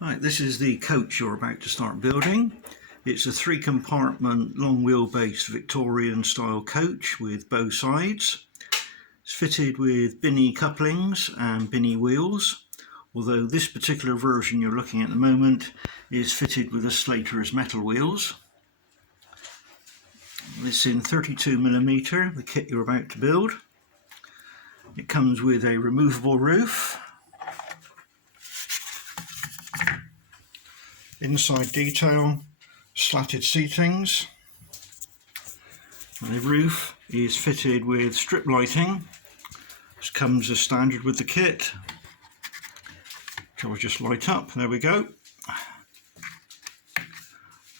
Right, this is the coach you're about to start building. It's a 3-compartment long wheelbase Victorian style coach with bow sides. It's fitted with binny couplings and binny wheels, although this particular version you're looking at the moment is fitted with a Slater's metal wheels. It's in 32mm, the kit you're about to build. It comes with a removable roof, inside detail, slatted seatings, and the roof is fitted with strip lighting, which comes as standard with the kit, which I'll just light up. There we go.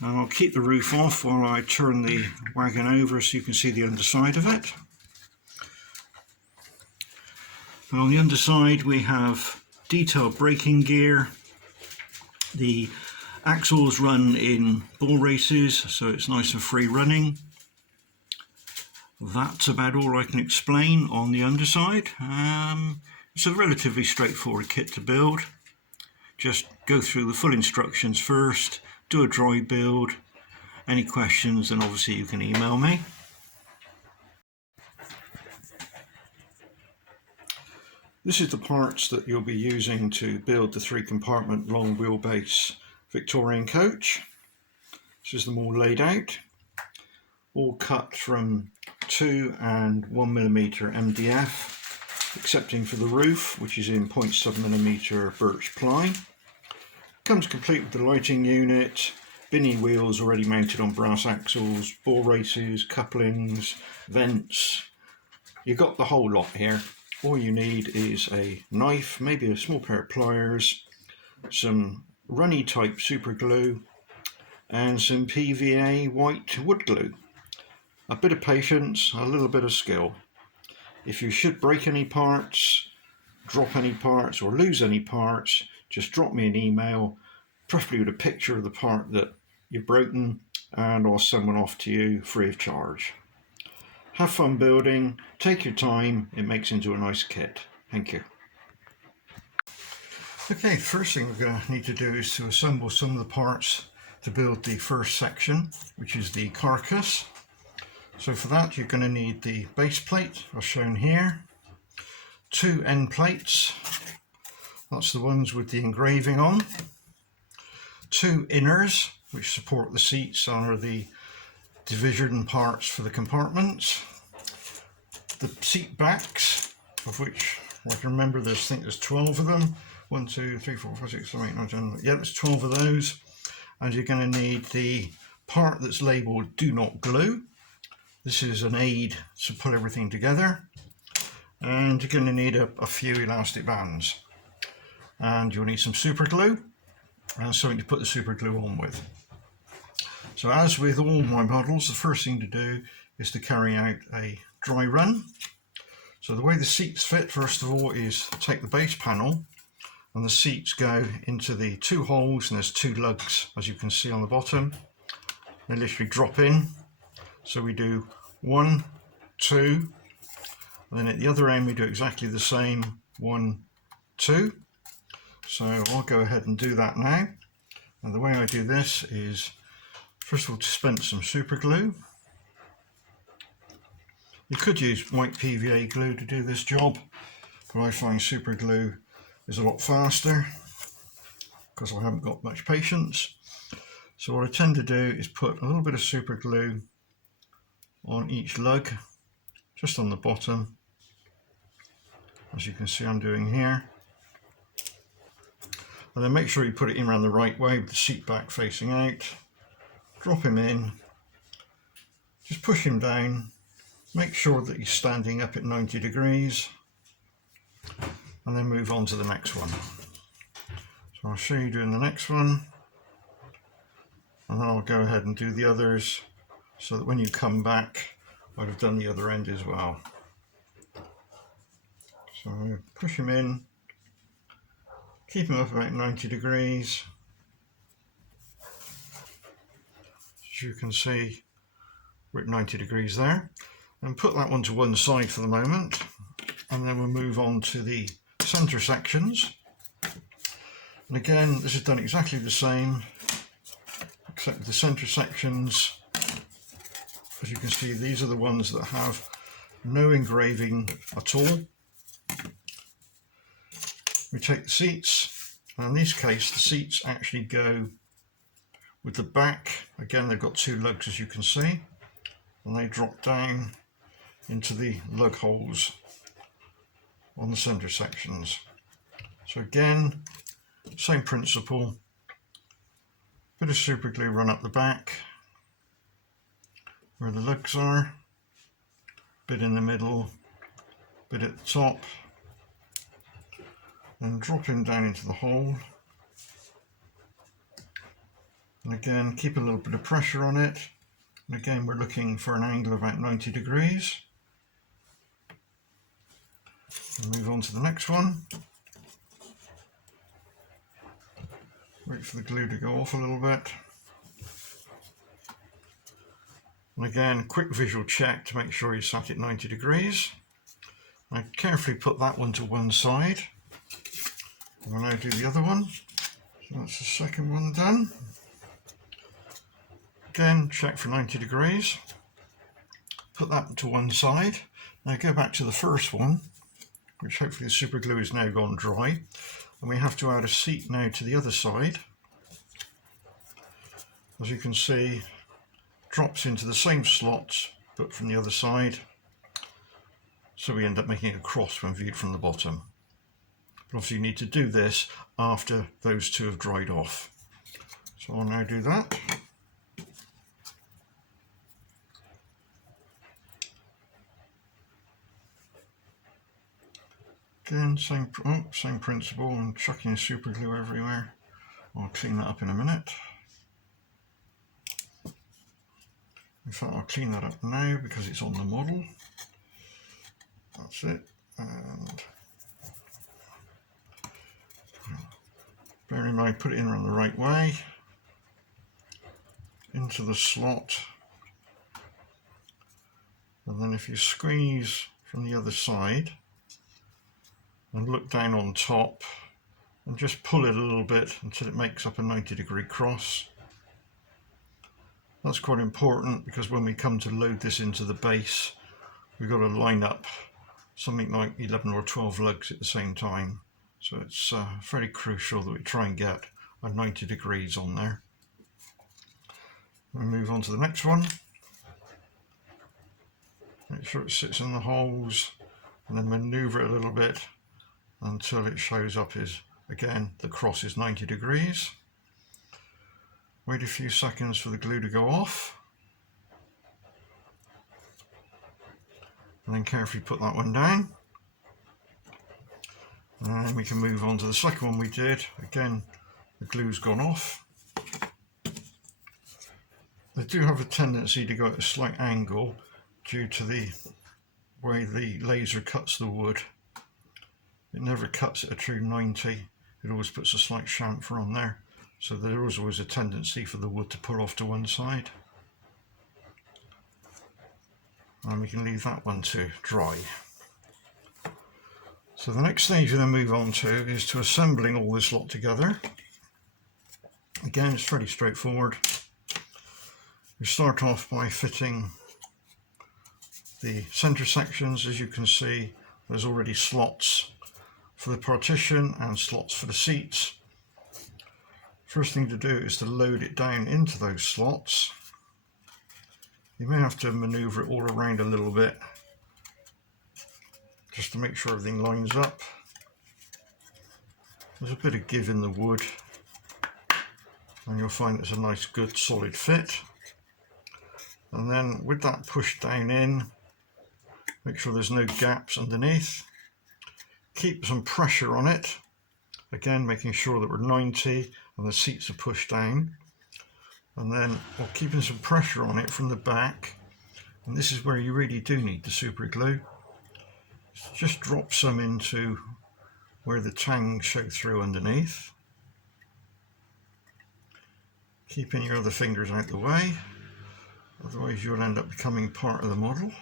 And I'll keep the roof off while I turn the wagon over so you can see the underside of it. And on the underside we have detailed braking gear. The axles run in bull races, so it's nice and free running. That's about all I can explain on the underside. It's a relatively straightforward kit to build. Just go through the full instructions first, do a dry build. Any questions, then obviously you can email me. This is the parts that you'll be using to build the 3-compartment long wheelbase Victorian coach. This is them all laid out, all cut from 2 and 1mm MDF, excepting for the roof, which is in 0.7mm birch ply. Comes complete with the lighting unit, binny wheels already mounted on brass axles, ball races, couplings, vents. You've got the whole lot here. All you need is a knife, maybe a small pair of pliers, some runny type super glue, and some PVA white wood glue. A bit of patience, a little bit of skill. If you should break any parts, drop any parts, or lose any parts, just drop me an email, preferably with a picture of the part that you've broken, and I'll send one off to you free of charge. Have fun building, take your time, it makes into a nice kit. Thank you. Okay, the first thing we're going to need to do is to assemble some of the parts to build the first section, which is the carcass. So for that you're going to need the base plate, as shown here, 2 end plates, that's the ones with the engraving on, 2 inners which support the seats and are the division parts for the compartments, the seat backs, of which I can remember I think there's 12 of them. 1, 2, 3, 4, 5, 6, 7, 8, 9, 10. Yeah, there's 12 of those. And you're going to need the part that's labelled "Do Not Glue." This is an aid to pull everything together. And you're going to need a few elastic bands. And you'll need some super glue and something to put the super glue on with. So as with all my models, the first thing to do is to carry out a dry run. So the way the seats fit, first of all, is take the base panel, and the seats go into the 2 holes, and there's 2 lugs, as you can see on the bottom. They literally drop in. So we do 1, 2, and then at the other end we do exactly the same, 1, 2. So I'll go ahead and do that now. And the way I do this is, first of all, dispense some super glue. You could use white PVA glue to do this job, but I find super glue is a lot faster because I haven't got much patience. So what I tend to do is put a little bit of super glue on each lug, just on the bottom, as you can see I'm doing here. And then make sure you put it in around the right way with the seat back facing out. Drop him in, just push him down, make sure that he's standing up at 90 degrees, and then move on to the next one. So I'll show you doing the next one, and then I'll go ahead and do the others so that when you come back I'd have done the other end as well. So push him in, keep him up about 90 degrees. As you can see, we're at 90 degrees there, and put that one to one side for the moment, and then we'll move on to the centre sections. And again, this is done exactly the same, except with the centre sections. As you can see, these are the ones that have no engraving at all. We take the seats, and in this case the seats actually go with the back. Again, they've got two lugs, as you can see, and they drop down into the lug holes on the centre sections. So again, same principle, bit of super glue run up the back where the lugs are, bit in the middle, bit at the top, and dropping down into the hole. And again, keep a little bit of pressure on it. And again, we're looking for an angle of about 90 degrees. And move on to the next one. Wait for the glue to go off a little bit. And again, quick visual check to make sure you're sat at 90 degrees. I carefully put that one to one side. We'll now do the other one. So that's the second one done. Again, check for 90 degrees. Put that to one side. Now go back to the first one, which hopefully the super glue is now gone dry. And we have to add a seat now to the other side. As you can see, drops into the same slots, but from the other side. So we end up making a cross when viewed from the bottom. But obviously you need to do this after those two have dried off. So I'll now do that. Again, same principle, and chucking super glue everywhere. I'll clean that up in a minute. In fact, I'll clean that up now because it's on the model. That's it. And bear in mind, put it in around the right way, into the slot, and then if you squeeze from the other side and look down on top and just pull it a little bit until it makes up a 90-degree cross. That's quite important because when we come to load this into the base, we've got to line up something like 11 or 12 lugs at the same time. So it's very crucial that we try and get a 90 degrees on there. We'll move on to the next one. Make sure it sits in the holes and then maneuver it a little bit until it shows up as, again, the cross is 90 degrees. Wait a few seconds for the glue to go off. And then carefully put that one down. And we can move on to the second one we did. Again, the glue's gone off. They do have a tendency to go at a slight angle due to the way the laser cuts the wood. It never cuts at a true 90. It always puts a slight chamfer on there. So there is always a tendency for the wood to pull off to one side. And we can leave that one to dry. So the next stage we then move on to is to assembling all this lot together. Again, it's fairly straightforward. We start off by fitting the centre sections. As you can see, there's already slots for the partition and slots for the seats. First thing to do is to load it down into those slots. You may have to maneuver it all around a little bit just to make sure everything lines up. There's a bit of give in the wood and you'll find it's a nice good solid fit. And then with that pushed down in, make sure there's no gaps underneath. Keep some pressure on it, again making sure that we're 90 and the seats are pushed down. And then while keeping some pressure on it from the back, and this is where you really do need the super glue, just drop some into where the tangs show through underneath, keeping your other fingers out the way, otherwise you'll end up becoming part of the model.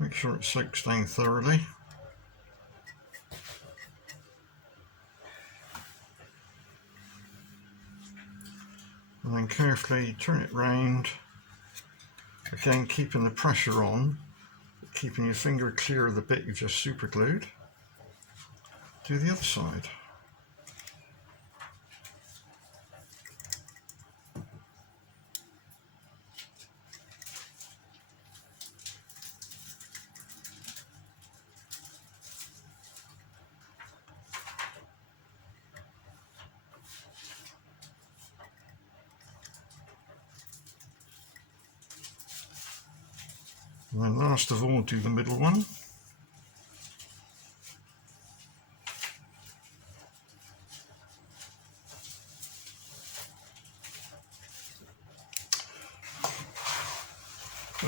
Make sure it soaks down thoroughly. and then carefully turn it round, again keeping the pressure on, keeping your finger clear of the bit you've just super glued. Do the other side. And then last of all, do the middle one.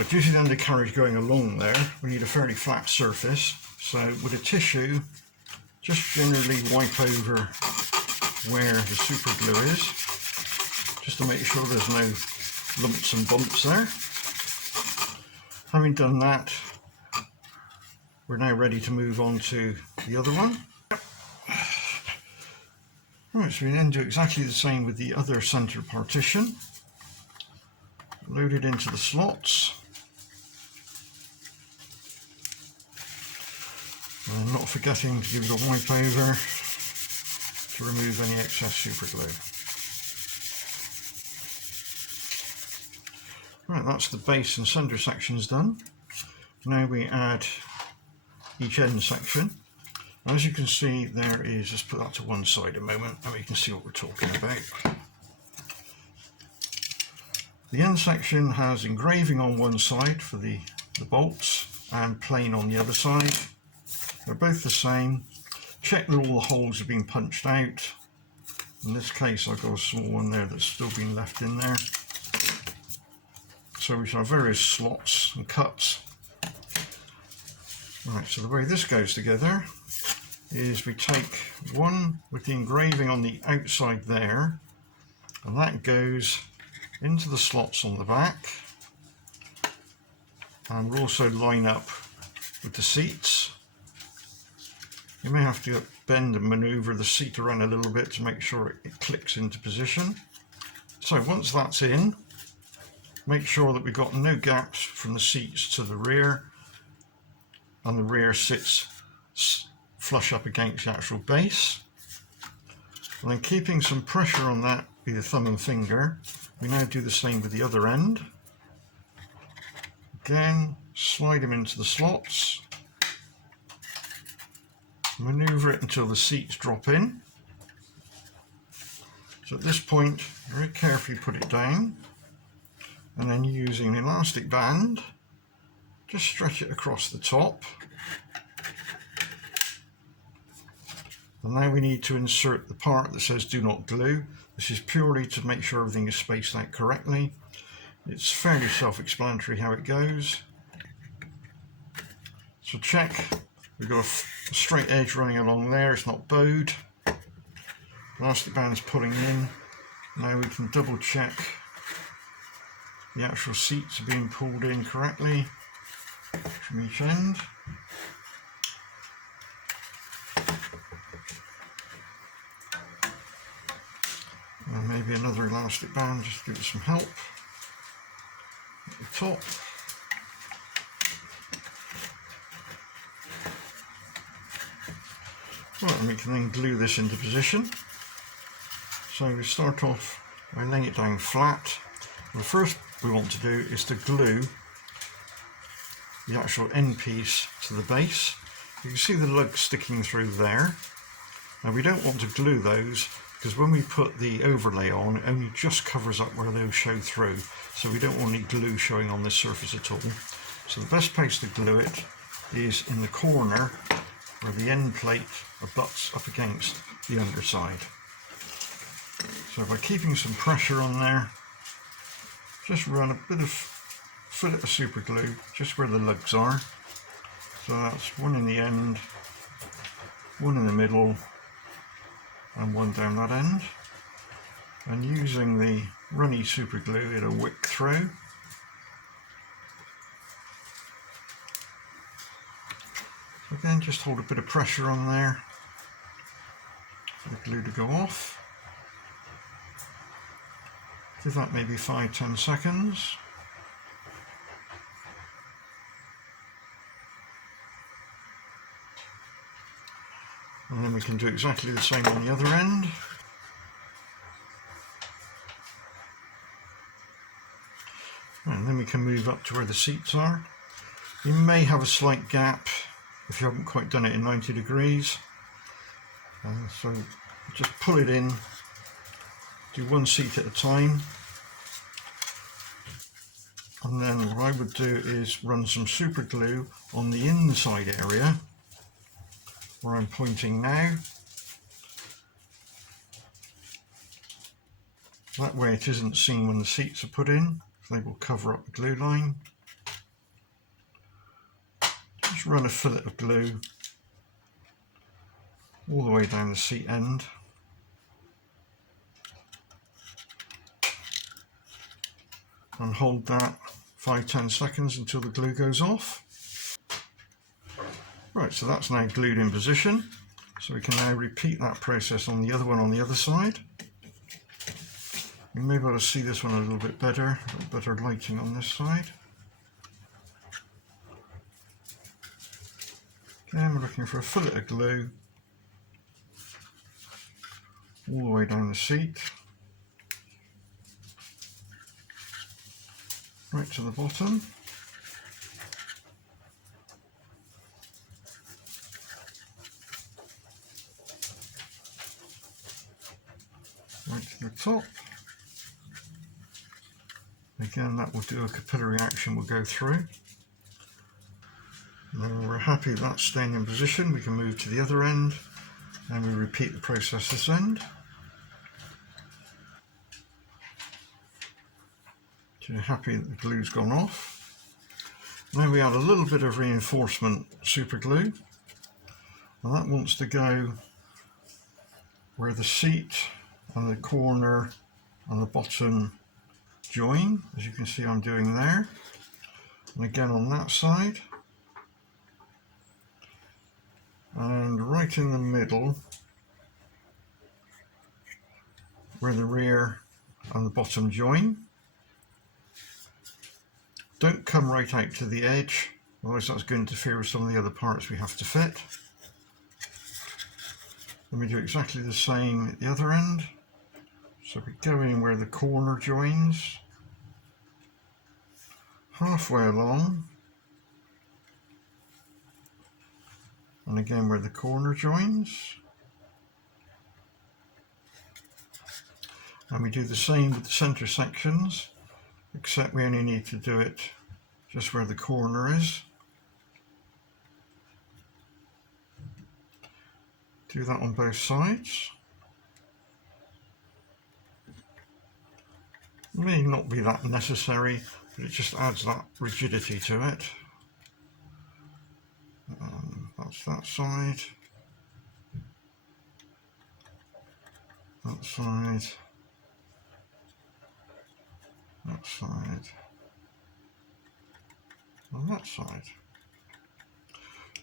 Due to the undercarriage going along there, we need a fairly flat surface. So with a tissue, just generally wipe over where the super glue is, just to make sure there's no lumps and bumps there. Having done that, we're now ready to move on to the other one. Right, so we then do exactly the same with the other centre partition. Load it into the slots. And not forgetting to give it a wipe over to remove any excess super glue. Right, that's the base and centre sections done. Now we add each end section. As you can see, there is, let's put that to one side a moment and we can see what we're talking about. The end section has engraving on one side for the bolts and plain on the other side. They're both the same. Check that all the holes have been punched out. In this case, I've got a small one there that's still been left in there. So we shall have various slots and cuts. Right, so the way this goes together is we take one with the engraving on the outside there, and that goes into the slots on the back, and we'll also line up with the seats. You may have to bend and manoeuvre the seat around a little bit to make sure it clicks into position. So once that's in, make sure that we've got no gaps from the seats to the rear, and the rear sits flush up against the actual base. And then keeping some pressure on that with the thumb and finger, we now do the same with the other end. Again, slide them into the slots. Manoeuvre it until the seats drop in. So at this point, very carefully put it down, and then using an elastic band, just stretch it across the top. And now we need to insert the part that says do not glue. This is purely to make sure everything is spaced out correctly. It's fairly self-explanatory how it goes. So check, we've got a straight edge running along there, it's not bowed. Elastic band's pulling in. Now we can double check the actual seats are being pulled in correctly from each end. And maybe another elastic band just to give it some help at the top. Right, and we can then glue this into position. So we start off by laying it down flat. The first we want to do is to glue the actual end piece to the base. You can see the lugs sticking through there. Now we don't want to glue those because when we put the overlay on, it only just covers up where those show through. So we don't want any glue showing on this surface at all. So the best place to glue it is in the corner where the end plate butts up against the underside. So by keeping some pressure on there, just run a bit of fillet of super glue just where the lugs are. So that's one in the end, one in the middle, and one down that end. And using the runny super glue, it'll wick through. So again, just hold a bit of pressure on there for the glue to go off. Give that maybe 5-10 seconds. And then we can do exactly the same on the other end. And then we can move up to where the seats are. You may have a slight gap if you haven't quite done it in 90 degrees. So just pull it in, do one seat at a time. And then what I would do is run some super glue on the inside area where I'm pointing now. That way it isn't seen when the seats are put in. They will cover up the glue line. Just run a fillet of glue all the way down the seat end. And hold that 5-10 seconds until the glue goes off. Right, so that's now glued in position. So we can now repeat that process on the other one on the other side. You may be able to see this one a little bit better, a little better lighting on this side. Again, we're looking for a fillet of glue all the way down the seat, right to the bottom. Right to the top. Again, that will do a capillary action, we'll go through. And then when we're happy that's staying in position, we can move to the other end and we repeat the process this end. So you're happy that the glue's gone off. Now we add a little bit of reinforcement super glue, and that wants to go where the seat and the corner and the bottom join, as you can see I'm doing there, and again on that side, and right in the middle where the rear and the bottom join. Don't come right out to the edge, otherwise that's going to interfere with some of the other parts we have to fit. Then we do exactly the same at the other end. So we go in where the corner joins, halfway along, and again where the corner joins. And we do the same with the centre sections, except we only need to do it just where the corner is. Do that on both sides. May not be that necessary, but it just adds that rigidity to it. That's that side, that side, that side, and that side.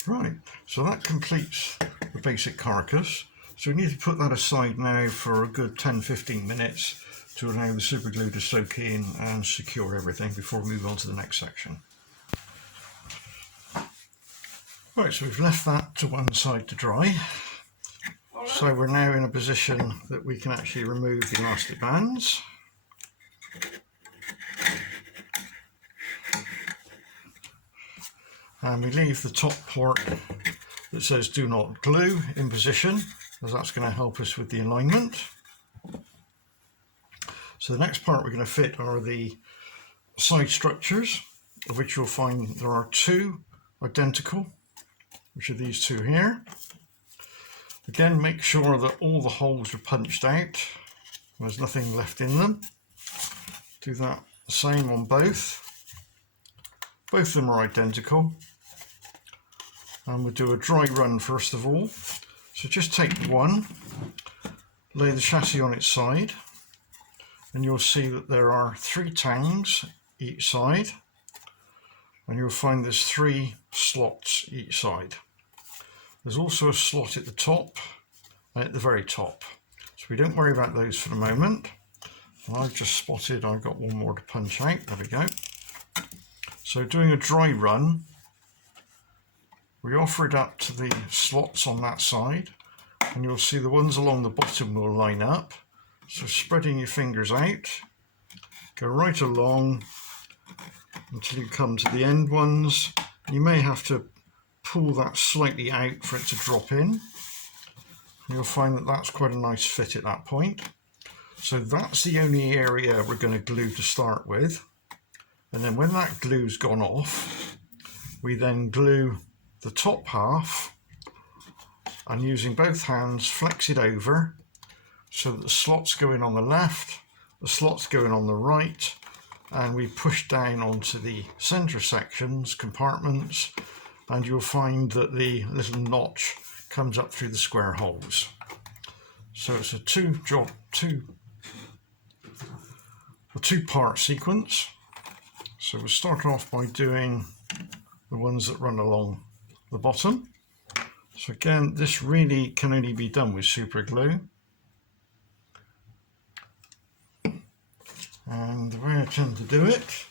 Right, so that completes the basic carcass. So we need to put that aside now for a good 10-15 minutes to allow the super glue to soak in and secure everything before we move on to the next section. Right, so we've left that to one side to dry. So we're now in a position that we can actually remove the elastic bands. And we leave the top part that says do not glue in position, as that's going to help us with the alignment. So the next part we're going to fit are the side structures, of which you'll find there are two identical, which are these two here. Again, make sure that all the holes are punched out, there's nothing left in them. Do that the same on both. Both of them are identical. And we'll do a dry run first of all. So just take one, lay the chassis on its side, and you'll see that there are 3 tangs each side, and you'll find there's 3 slots each side. There's also a slot at the top and at the very top, so we don't worry about those for the moment. And I've just spotted I've got one more to punch out. There we go. So doing a dry run, we offer it up to the slots on that side, and you'll see the ones along the bottom will line up. So spreading your fingers out, go right along until you come to the end ones. You may have to pull that slightly out for it to drop in. You'll find that that's quite a nice fit at that point. So that's the only area we're going to glue to start with. And then when that glue's gone off, we then glue the top half, and using both hands flex it over so that the slots go in on the left, the slots go in on the right, and we push down onto the center sections, compartments, and you'll find that the little notch comes up through the square holes. So it's a two-part sequence. So we'll start off by doing the ones that run along the bottom. So again, this really can only be done with super glue. And the way I tend to do it,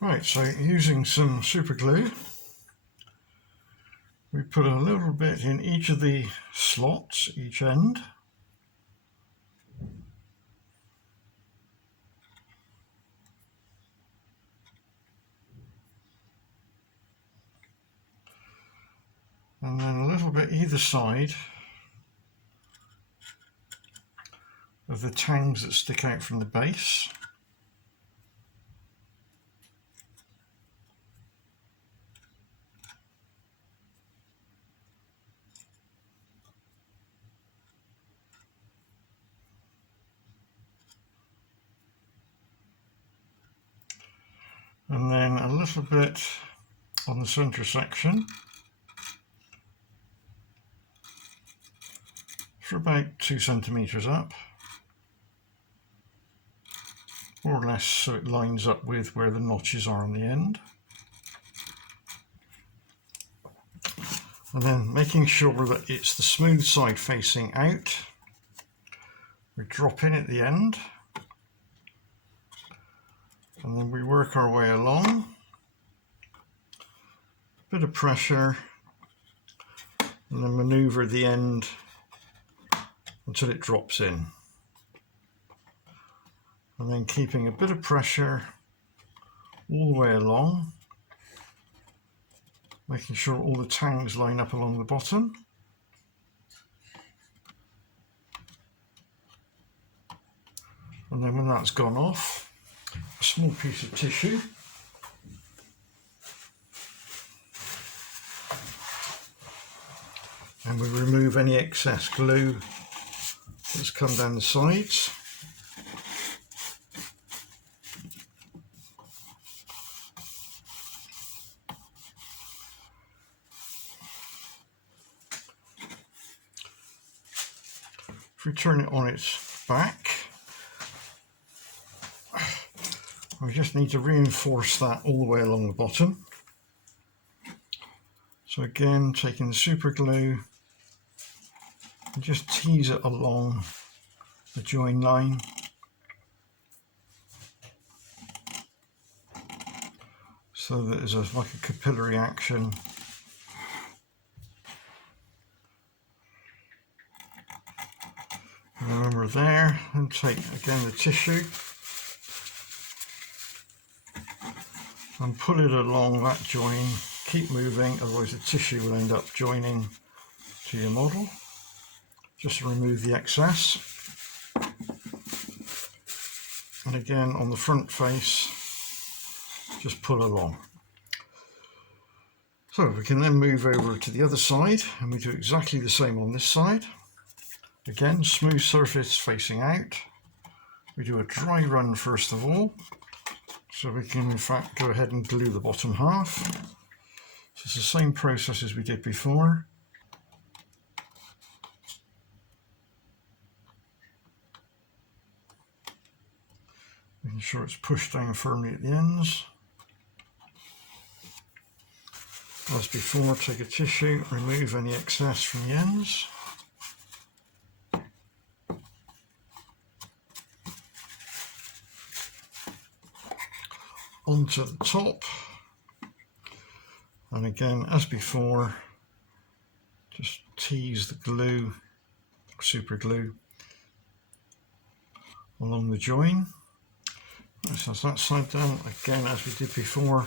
right, so using some super glue, we put a little bit in each of the slots, each end. And then a little bit either side of the tangs that stick out from the base. And then a little bit on the center section for about 2 centimeters up, more or less, so it lines up with where the notches are on the end. And then making sure that it's the smooth side facing out, we drop in at the end, and then we work our way along. Bit of pressure, and then maneuver the end until it drops in. And then keeping a bit of pressure all the way along, making sure all the tangs line up along the bottom. And then when that's gone off, a small piece of tissue, and we remove any excess glue that's come down the sides. If we turn it on its back, we just need to reinforce that all the way along the bottom. So again, taking the super glue and just tease it along the join line. So that there's like a capillary action. And when we're there, and take again the tissue and pull it along that join. Keep moving, otherwise the tissue will end up joining to your model. Just to remove the excess. And again on the front face, just pull along. So we can then move over to the other side, and we do exactly the same on this side. Again, smooth surface facing out. We do a dry run first of all, so we can in fact go ahead and glue the bottom half. So it's the same process as we did before. Making sure it's pushed down firmly at the ends. As before, take a tissue, remove any excess from the ends. onto the top, and again as before just tease the glue, super glue, along the join. So that's that side done. Again, as we did before,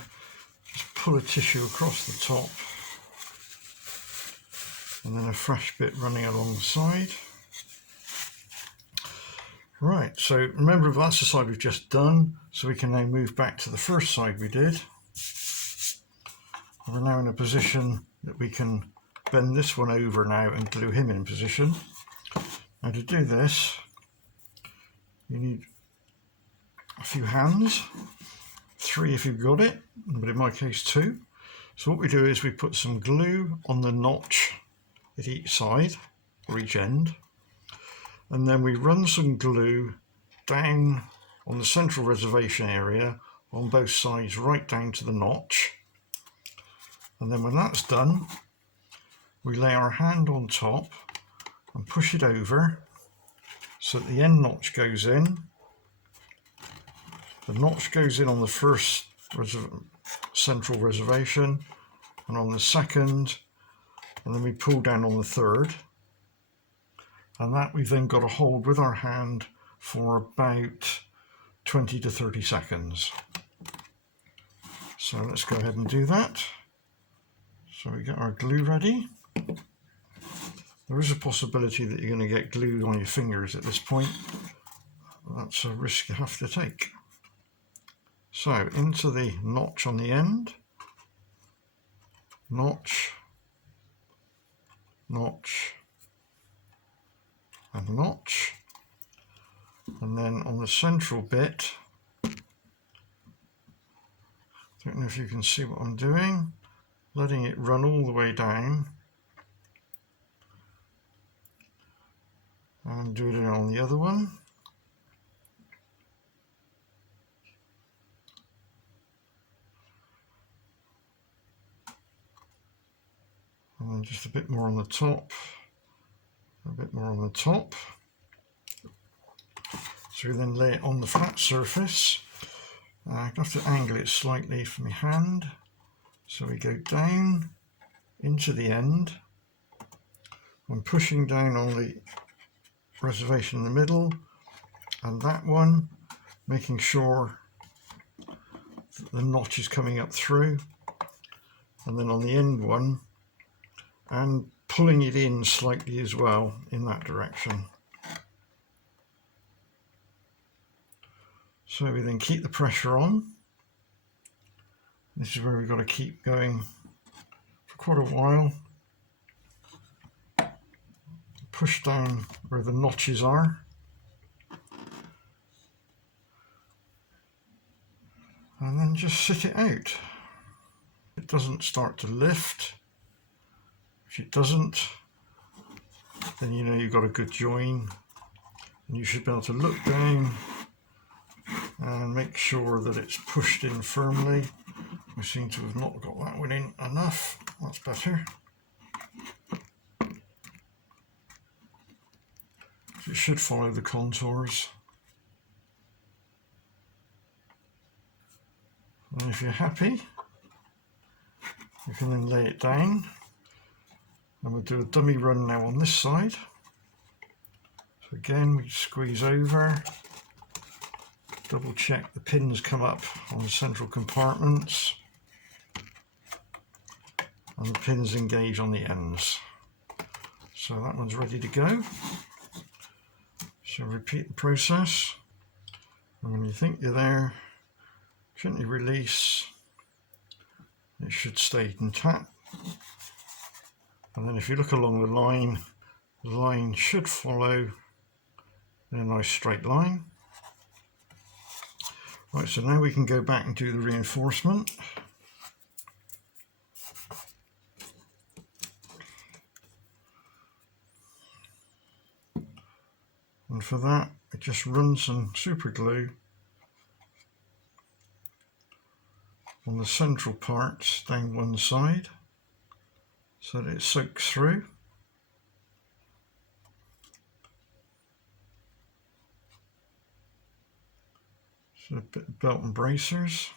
just pull a tissue across the top and then a fresh bit running along the side. Right, so remember that's the side we've just done, so we can now move back to the first side we did. We're now in a position that we can bend this one over now and glue him in position. Now to do this, you need a few hands, 3 if you've got it, but in my case 2. So what we do is we put some glue on the notch at each side, or each end, and then we run some glue down on the central reservation area on both sides right down to the notch. And then when that's done, we lay our hand on top and push it over so that the end notch goes in. The notch goes in on the first central reservation and on the second, and then we pull down on the third. And that we've then got to hold with our hand for about 20 to 30 seconds. So let's go ahead and do that. So we get our glue ready. There is a possibility that you're going to get glued on your fingers at this point. That's a risk you have to take. So into the notch on the end, notch, notch, and notch, and then on the central bit, don't know if you can see what I'm doing, letting it run all the way down, and do it on the other one. And then just a bit more on the top, a bit more on the top. So we then lay it on the flat surface. I have to angle it slightly for my hand. So we go down into the end. I'm pushing down on the reservation in the middle, and that one, making sure that the notch is coming up through. And then on the end one, and pulling it in slightly as well in that direction. So we then keep the pressure on. This is where we've got to keep going for quite a while. Push down where the notches are. And then just sit it out. It doesn't start to lift. If it doesn't, then you know you've got a good join, and you should be able to look down and make sure that it's pushed in firmly. We seem to have not got that one in enough. That's better. It should follow the contours. And if you're happy, you can then lay it down. And we'll do a dummy run now on this side. So again, we squeeze over, double check the pins come up on the central compartments, and the pins engage on the ends. So that one's ready to go. So repeat the process, and when you think you're there, gently release. It should stay intact. And then if you look along the line should follow in a nice straight line. Right, so now we can go back and do the reinforcement. And for that, I just run some super glue on the central parts down one side, so that it soaks through. So a bit of belt and bracers.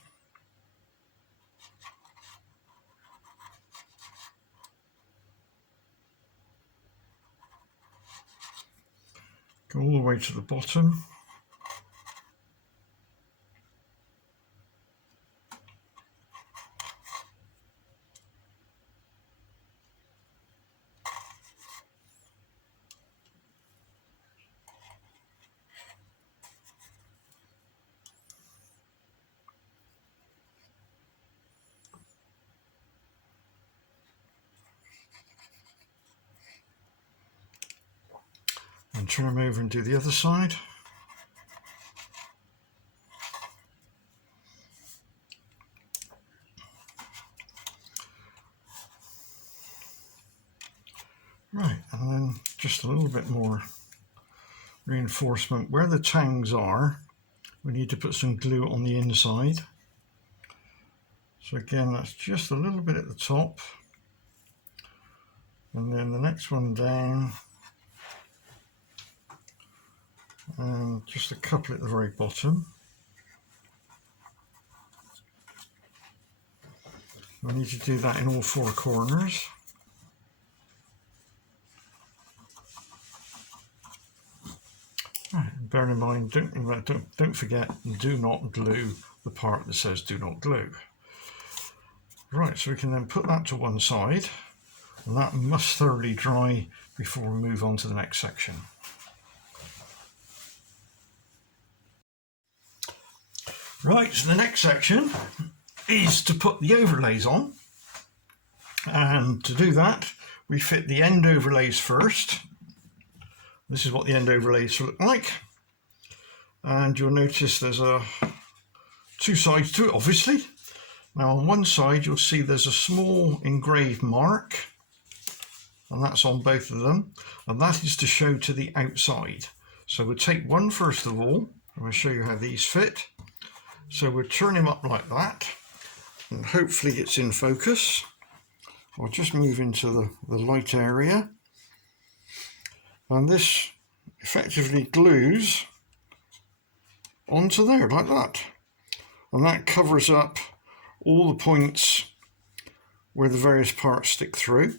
Go all the way to the bottom. And turn them over and do the other side. Right, and then just a little bit more reinforcement. Where the tangs are, we need to put some glue on the inside. So again, that's just a little bit at the top. And then the next one down. And just a couple at the very bottom. We need to do that in all four corners. Right, bear in mind, don't forget, do not glue the part that says do not glue. Right, so we can then put that to one side, and that must thoroughly dry before we move on to the next section. Right, so the next section is to put the overlays on, and to do that we fit the end overlays first. This is what the end overlays look like, and you'll notice there's two sides to it, obviously. Now on one side you'll see there's a small engraved mark, and that's on both of them, and that is to show to the outside. So we'll take one first of all, and we'll show you how these fit. So we'll turn him up like that, and hopefully it's in focus. I'll just move into the light area, and this effectively glues onto there like that, and that covers up all the points where the various parts stick through.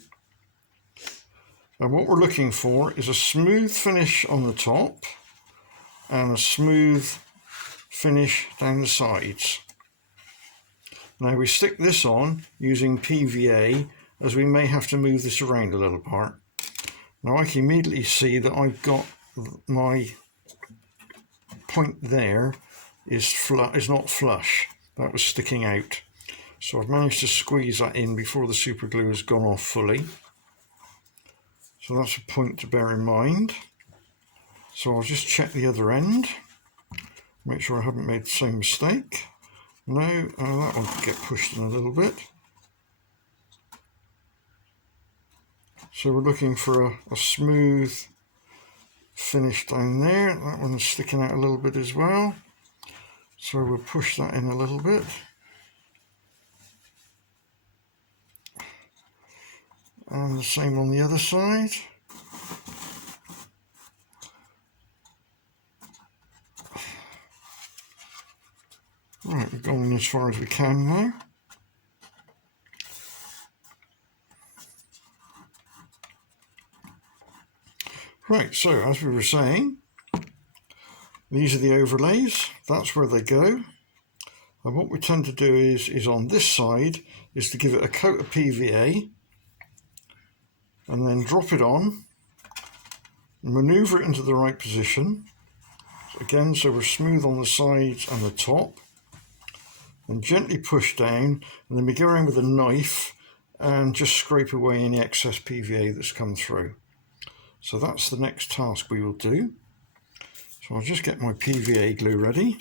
And what we're looking for is a smooth finish on the top and a smooth finish down the sides. Now we stick this on using PVA, as we may have to move this around a little part. Now I can immediately see that I've got my point there is not flush. That was sticking out. So I've managed to squeeze that in before the super glue has gone off fully. So that's a point to bear in mind. So I'll just check the other end, make sure I haven't made the same mistake. No, that one could get pushed in a little bit. So we're looking for a smooth finish down there. That one's sticking out a little bit as well. So we'll push that in a little bit. And the same on the other side. Right, we've gone as far as we can now. Right, so as we were saying, these are the overlays, that's where they go. And what we tend to do is on this side, is to give it a coat of PVA, and then drop it on, manoeuvre it into the right position. Again, so we're smooth on the sides and the top. And gently push down, and then we go around with a knife and just scrape away any excess PVA that's come through. So that's the next task we will do. So I'll just get my PVA glue ready,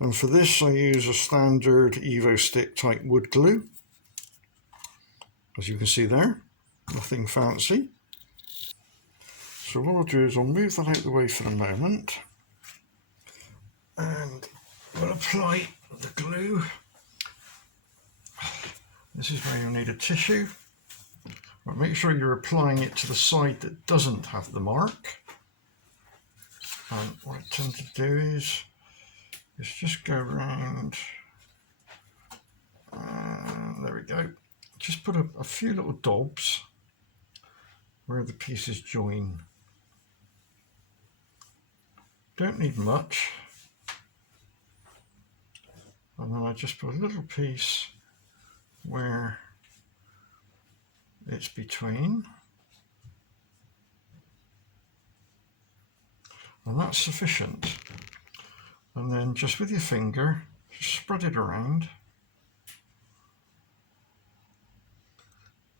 and for this I use a standard Evo stick type wood glue, as you can see there, nothing fancy. So what I'll do is I'll move that out of the way for the moment, and we'll apply the glue. This is where you'll need a tissue. But make sure you're applying it to the side that doesn't have the mark. And what I tend to do is just go around, and there we go. Just put a few little dobs where the pieces join. Don't need much. And then I just put a little piece where it's between. And that's sufficient. And then just with your finger, just spread it around.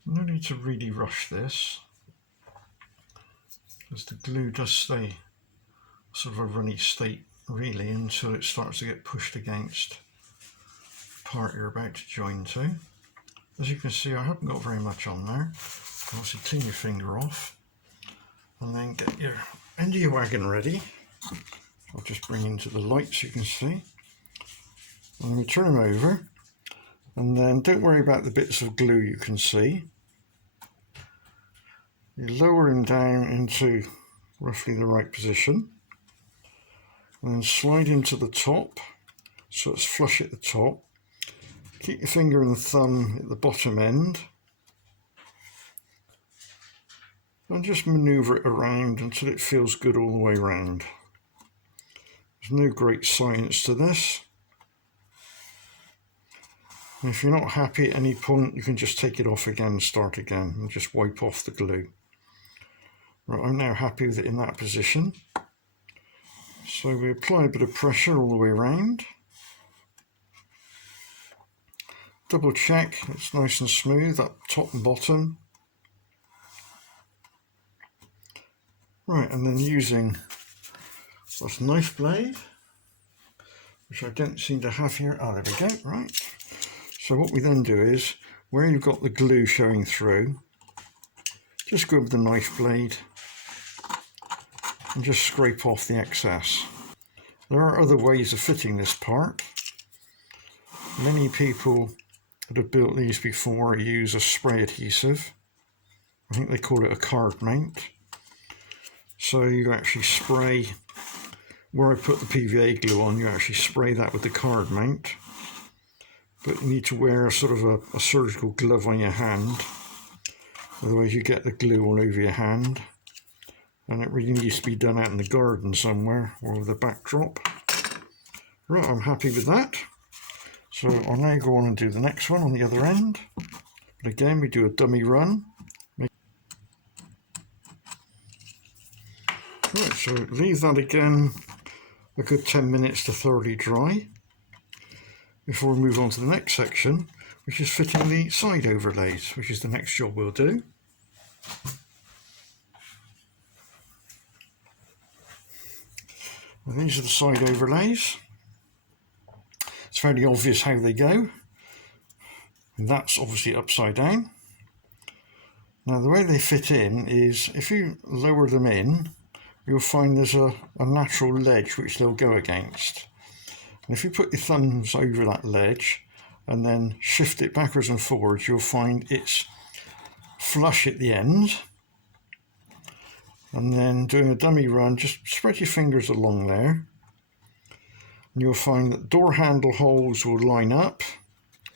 No need to really rush this, because the glue does stay sort of a runny state really until it starts to get pushed against the part you're about to join to. As you can see, I haven't got very much on there. Obviously clean your finger off and then get your end of your wagon ready. I'll just bring into the light so you can see. And then we turn them over, and then don't worry about the bits of glue you can see. You lower him down into roughly the right position, and then slide him to the top so it's flush at the top. Keep your finger and thumb at the bottom end and just manoeuvre it around until it feels good all the way around. There's no great science to this. And if you're not happy at any point, you can just take it off again and start again and just wipe off the glue. Right, I'm now happy with it in that position. So we apply a bit of pressure all the way around. Double check it's nice and smooth up top and bottom. Right, and then using this knife blade, which I don't seem to have here. Oh, there we go, right. So what we then do is, where you've got the glue showing through, just go with the knife blade and just scrape off the excess. There are other ways of fitting this part. Many people that have built these before use a spray adhesive. I think they call it a card mount. So you actually spray, where I put the PVA glue on, you actually spray that with the card mount. But you need to wear a sort of a surgical glove on your hand, otherwise you get the glue all over your hand. And it really needs to be done out in the garden somewhere or with a backdrop. Right, I'm happy with that. So I'll now go on and do the next one on the other end. But again, we do a dummy run. Right, so leave that again a good 10 minutes to thoroughly dry before we move on to the next section, which is fitting the side overlays, which is the next job we'll do. And these are the side overlays. It's fairly obvious how they go, and that's obviously upside down. Now the way they fit in is, if you lower them in, you'll find there's a natural ledge which they'll go against. And if you put your thumbs over that ledge and then shift it backwards and forwards, you'll find it's flush at the end. And then doing a dummy run, just spread your fingers along there. And you'll find that door handle holes will line up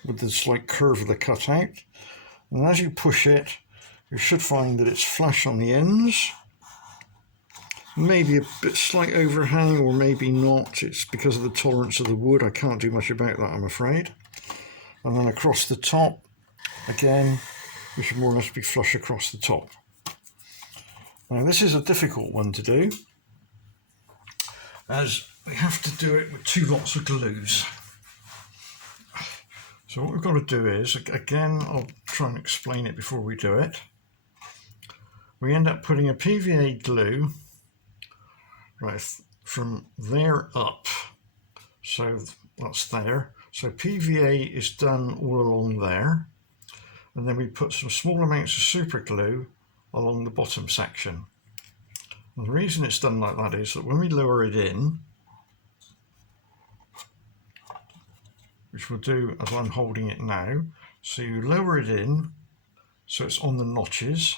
with the slight curve of the cutout. And as you push it, you should find that it's flush on the ends. Maybe a bit slight overhang, or maybe not. It's because of the tolerance of the wood. I can't do much about that, I'm afraid. And then across the top, again, we should more or less be flush across the top. Now this is a difficult one to do, as we have to do it with two lots of glues. So what we've got to do is, again, I'll try and explain it before we do it. We end up putting a PVA glue right from there up, so that's there. So PVA is done all along there, and then we put some small amounts of super glue along the bottom section. And the reason it's done like that is that when we lower it in, which we'll do as I'm holding it now, so you lower it in so it's on the notches,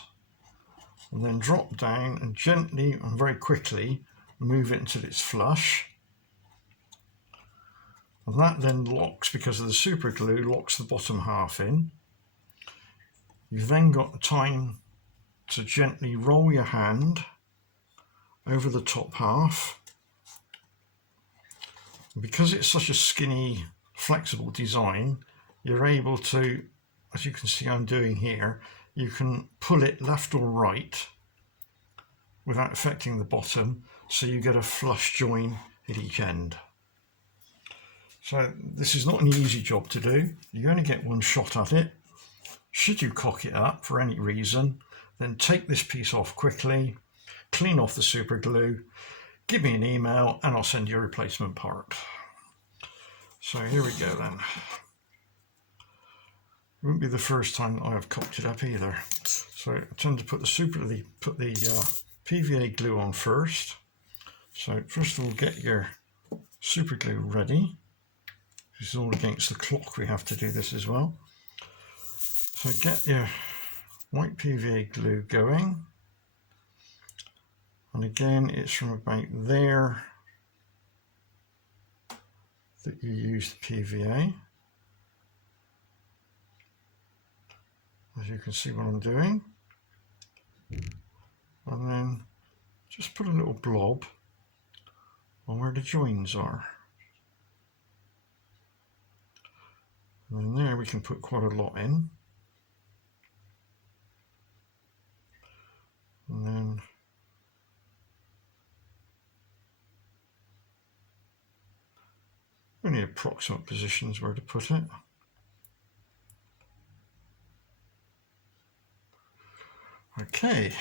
and then drop down and gently and very quickly move it until it's flush. And that then locks, because of the super glue, locks the bottom half in. You've then got time to gently roll your hand over the top half Because it's such a skinny, flexible design, you're able to, as you can see I'm doing here, you can pull it left or right without affecting the bottom, so you get a flush join at each end. So this is not an easy job to do. You only get one shot at it. Should you cock it up for any reason, then take this piece off quickly, clean off the super glue, give me an email and I'll send you a replacement part. So here we go then. It won't be the first time that I've cocked it up either. So I tend to put the PVA glue on first. So first of all, get your super glue ready. This is all against the clock, we have to do this as well. So get your white PVA glue going. And again, it's from about there that you use the PVA. As you can see what I'm doing. And then just put a little blob on where the joins are. And then there we can put quite a lot in. And then only approximate positions where to put it. Okay,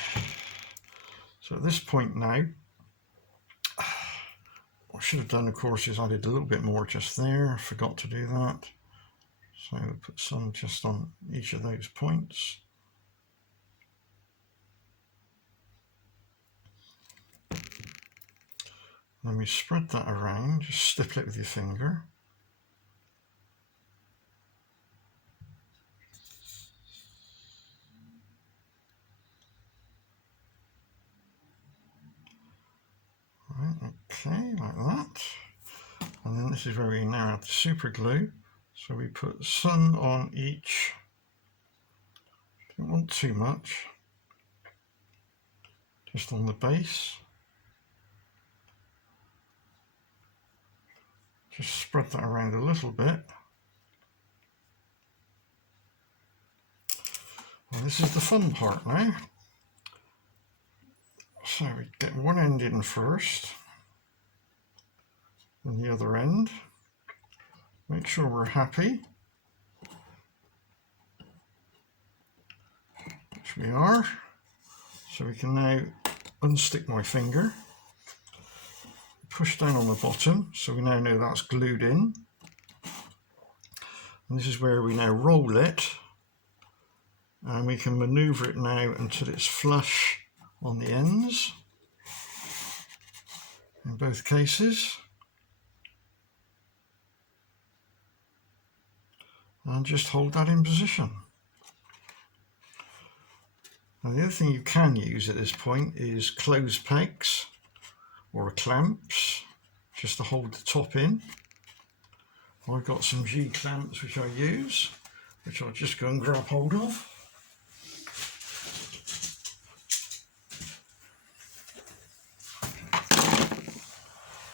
so at this point now, what I should have done, of course, is added a little bit more just there. I forgot to do that. So we'll put some just on each of those points. Then we spread that around, just stipple it with your finger. Right, okay, like that. And then this is where we now add the super glue. So we put some on each. Don't want too much. Just on the base. Just spread that around a little bit. And this is the fun part now. So we get one end in first, and the other end. Make sure we're happy, which we are. So we can now unstick my finger, push down on the bottom, so we now know that's glued in. And this is where we now roll it, and we can maneuver it now until it's flush on the ends in both cases. And just hold that in position. Now the other thing you can use at this point is clothes pegs or clamps, just to hold the top in. I've got some G clamps which I use, which I'll just go and grab hold of.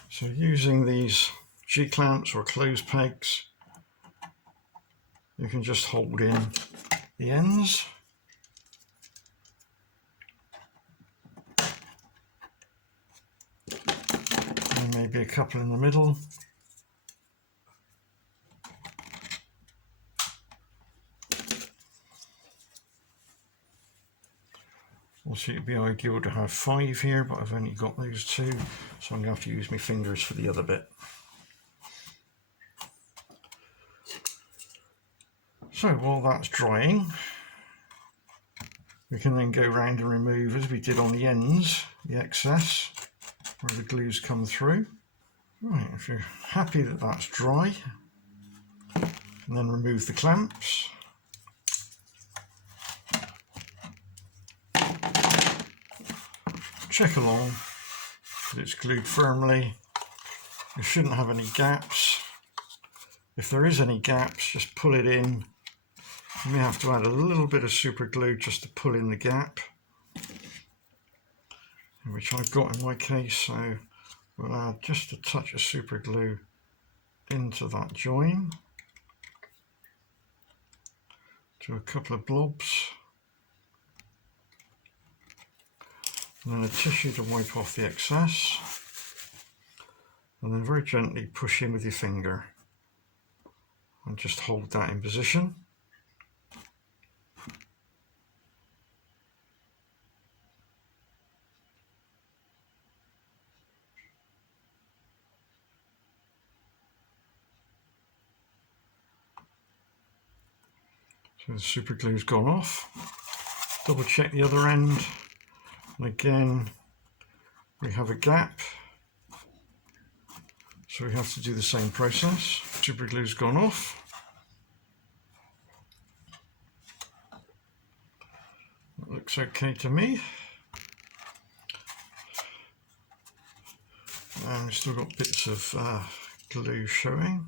So using these G clamps or clothes pegs, you can just hold in the ends. And maybe a couple in the middle. Also, it'd be ideal to have 5 here, but I've only got those 2, so I'm going to have to use my fingers for the other bit. So while that's drying, we can then go round and remove, as we did on the ends, the excess where the glue's come through. Right, if you're happy that that's dry, and then remove the clamps. Check along that it's glued firmly. You shouldn't have any gaps. If there is any gaps, just pull it in. You may have to add a little bit of super glue just to pull in the gap, which I've got in my case, so we'll add just a touch of super glue into that join, do a couple of blobs, and then a tissue to wipe off the excess, and then very gently push in with your finger and just hold that in position. So the super glue's gone off. Double check the other end, and again we have a gap, so we have to do the same process. Super glue's gone off. That looks okay to me. And we've still got bits of glue showing,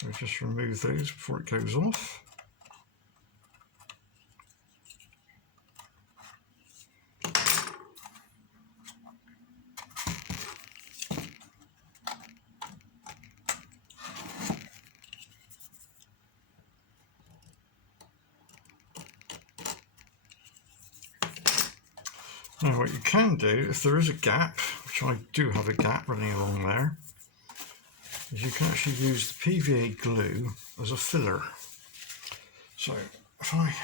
so just remove those before it goes off. Now what you can do, if there is a gap, which I do have a gap running along there, is you can actually use the PVA glue as a filler. So if I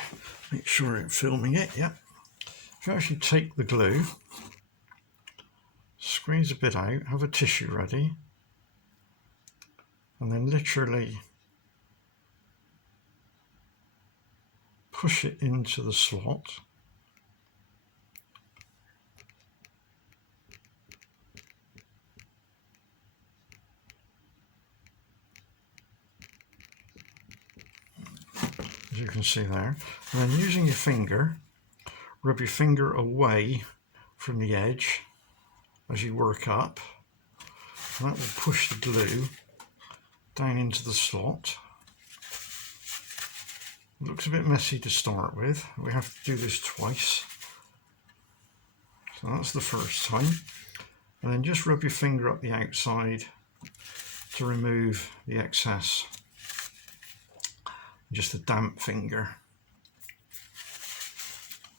make sure I'm filming it, yeah. If you actually take the glue, squeeze a bit out, have a tissue ready, and then literally push it into the slot. As you can see there, and then using your finger, rub your finger away from the edge as you work up, and that will push the glue down into the slot. It looks a bit messy to start with. We have to do this twice. So that's the first time. And then just rub your finger up the outside to remove the excess. Just a damp finger.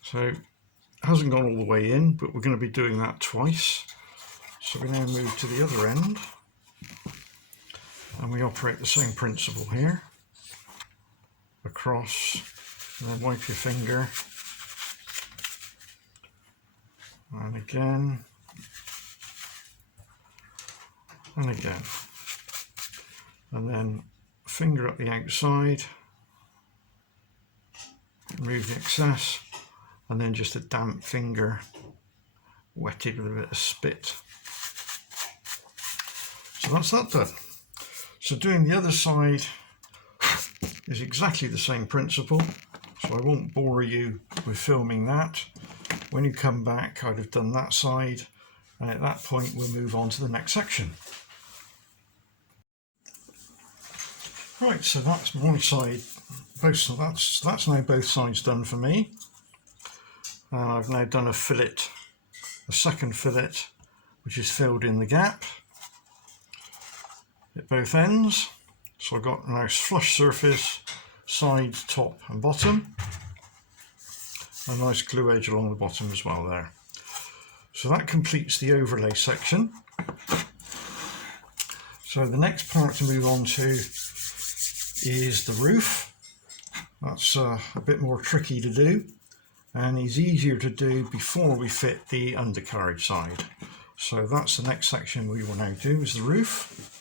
So it hasn't gone all the way in, but we're going to be doing that twice. So we now move to the other end, and we operate the same principle here. Across, and then wipe your finger, and again, and again, and then finger up the outside, remove the excess, and then just a damp finger wetted with a bit of spit. So that's that done. So doing the other side is exactly the same principle, so I won't bore you with filming that. When you come back, I'd have done that side, and at that point we'll move on to the next section. Right, so that's my side. So that's now both sides done for me. I've now done a fillet, a second fillet, which is filled in the gap at both ends. So I've got a nice flush surface, sides, top and bottom. A nice glue edge along the bottom as well there. So that completes the overlay section. So the next part to move on to is the roof. That's a bit more tricky to do, and is easier to do before we fit the undercarriage side. So that's the next section we will now do, is the roof.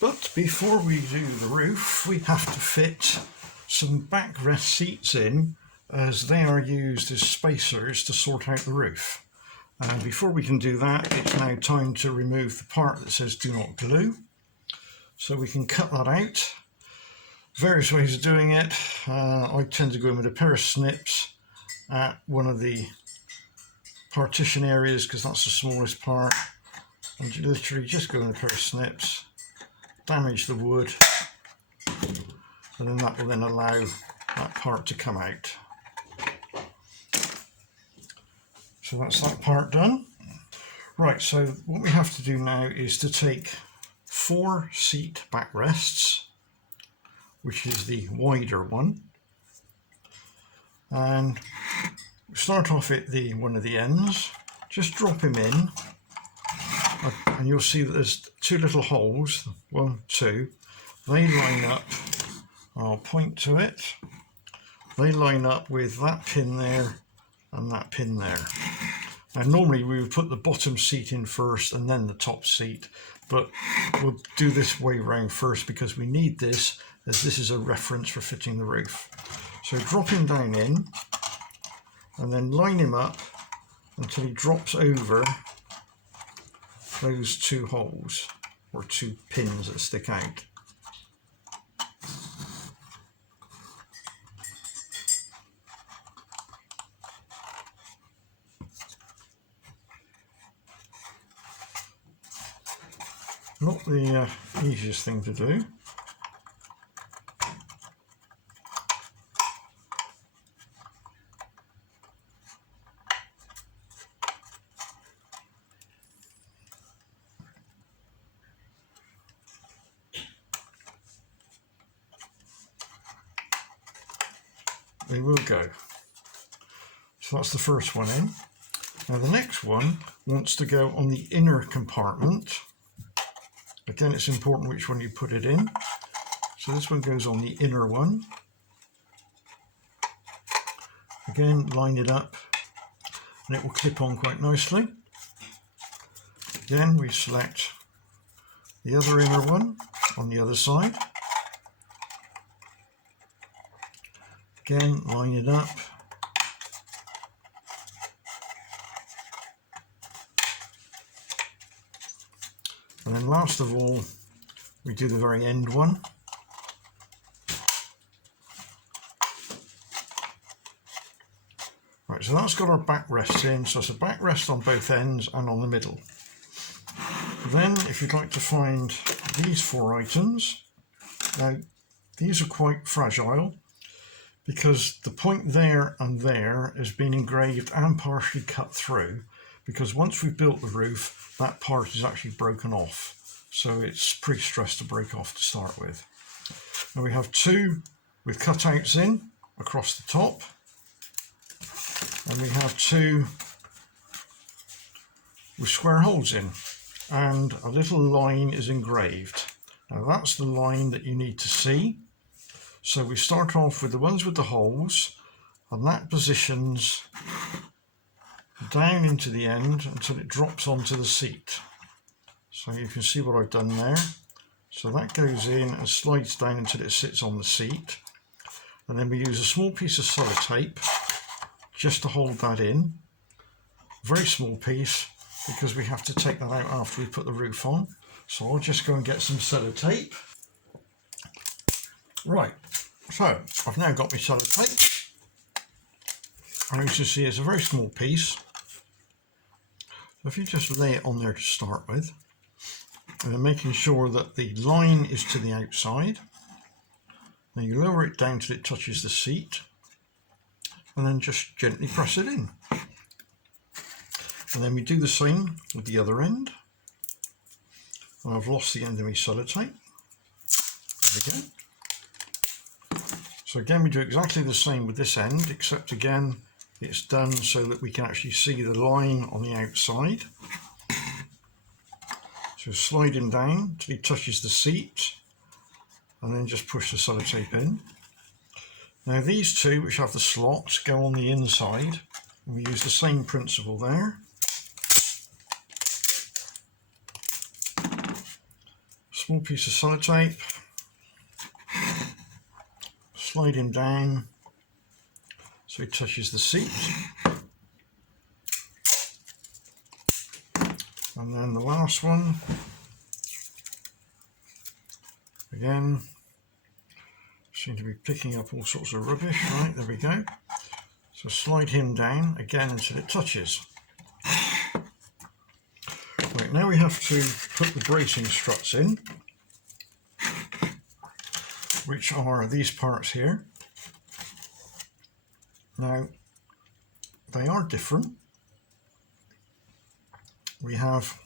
But before we do the roof, we have to fit some backrest seats in, as they are used as spacers to sort out the roof. And before we can do that, it's now time to remove the part that says do not glue. So we can cut that out. Various ways of doing it. I tend to go in with a pair of snips at one of the partition areas, because that's the smallest part, and you literally just go in a pair of snips, damage the wood, and then that will then allow that part to come out. So that's that part done. Right, so what we have to do now is to take 4 seat backrests, which is the wider one, and start off at one of the ends, just drop him in, and you'll see that there's 2 little holes, 1, 2, they line up, I'll point to it, they line up with that pin there and that pin there. And normally we would put the bottom seat in first and then the top seat, but we'll do this way round first because we need this, as this is a reference for fitting the roof. So drop him down in and then line him up until he drops over those 2 holes or 2 pins that stick out. Not the easiest thing to do. They will go. So that's the first one in. Now the next one wants to go on the inner compartment. Again, it's important which one you put it in. So this one goes on the inner one. Again, line it up and it will clip on quite nicely. Again, we select the other inner one on the other side. Again, line it up. And then last of all, we do the very end one. Right, so that's got our backrests in, so it's a backrest on both ends and on the middle. Then, if you'd like to find these 4 items, now these are quite fragile because the point there and there has been engraved and partially cut through, because once we've built the roof, that part is actually broken off. So it's pretty stressed to break off to start with. Now we have 2 with cutouts in across the top, and we have 2 with square holes in, and a little line is engraved. Now that's the line that you need to see. So we start off with the ones with the holes, and that positions down into the end until it drops onto the seat. So you can see what I've done there. So that goes in and slides down until it sits on the seat. And then we use a small piece of sellotape just to hold that in. Very small piece, because we have to take that out after we put the roof on. So I'll just go and get some sellotape. Right, so I've now got my sellotape. And as you see, it's a very small piece. If you just lay it on there to start with, and then making sure that the line is to the outside, then you lower it down till it touches the seat, and then just gently press it in. And then we do the same with the other end. And I've lost the end of my sellotape. There we go. So again, we do exactly the same with this end, except again, it's done so that we can actually see the line on the outside. So slide him down till he touches the seat, and then just push the sellotape in. Now these 2, which have the slots, go on the inside, and we use the same principle there. Small piece of sellotape, slide him down so he touches the seat, and then the last one, again, seem to be picking up all sorts of rubbish. Right, there we go. So slide him down again until it touches. Right, now we have to put the bracing struts in, which are these parts here. Now, they are different, we have,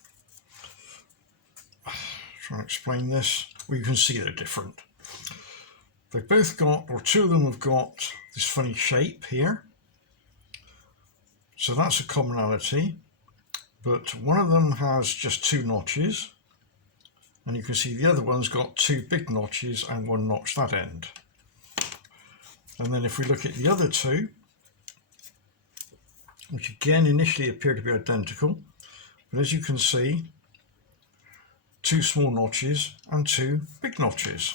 trying to explain this, well, you can see they're different. They've both got, or two of them have got this funny shape here. So that's a commonality, but one of them has just 2 notches, and you can see the other one's got 2 big notches and 1 notch that end. And then if we look at the other 2, which again initially appear to be identical, but as you can see, 2 small notches and 2 big notches.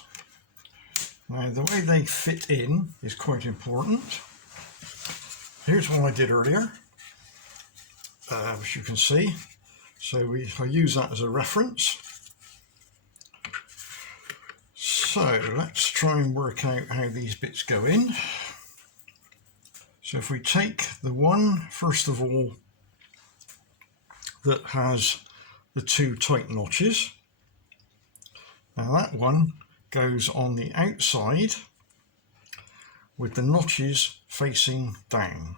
Now the way they fit in is quite important. Here's one I did earlier, which you can see. So I use that as a reference. So let's try and work out how these bits go in. So if we take the one, first of all, that has the 2 tight notches, now that one goes on the outside with the notches facing down.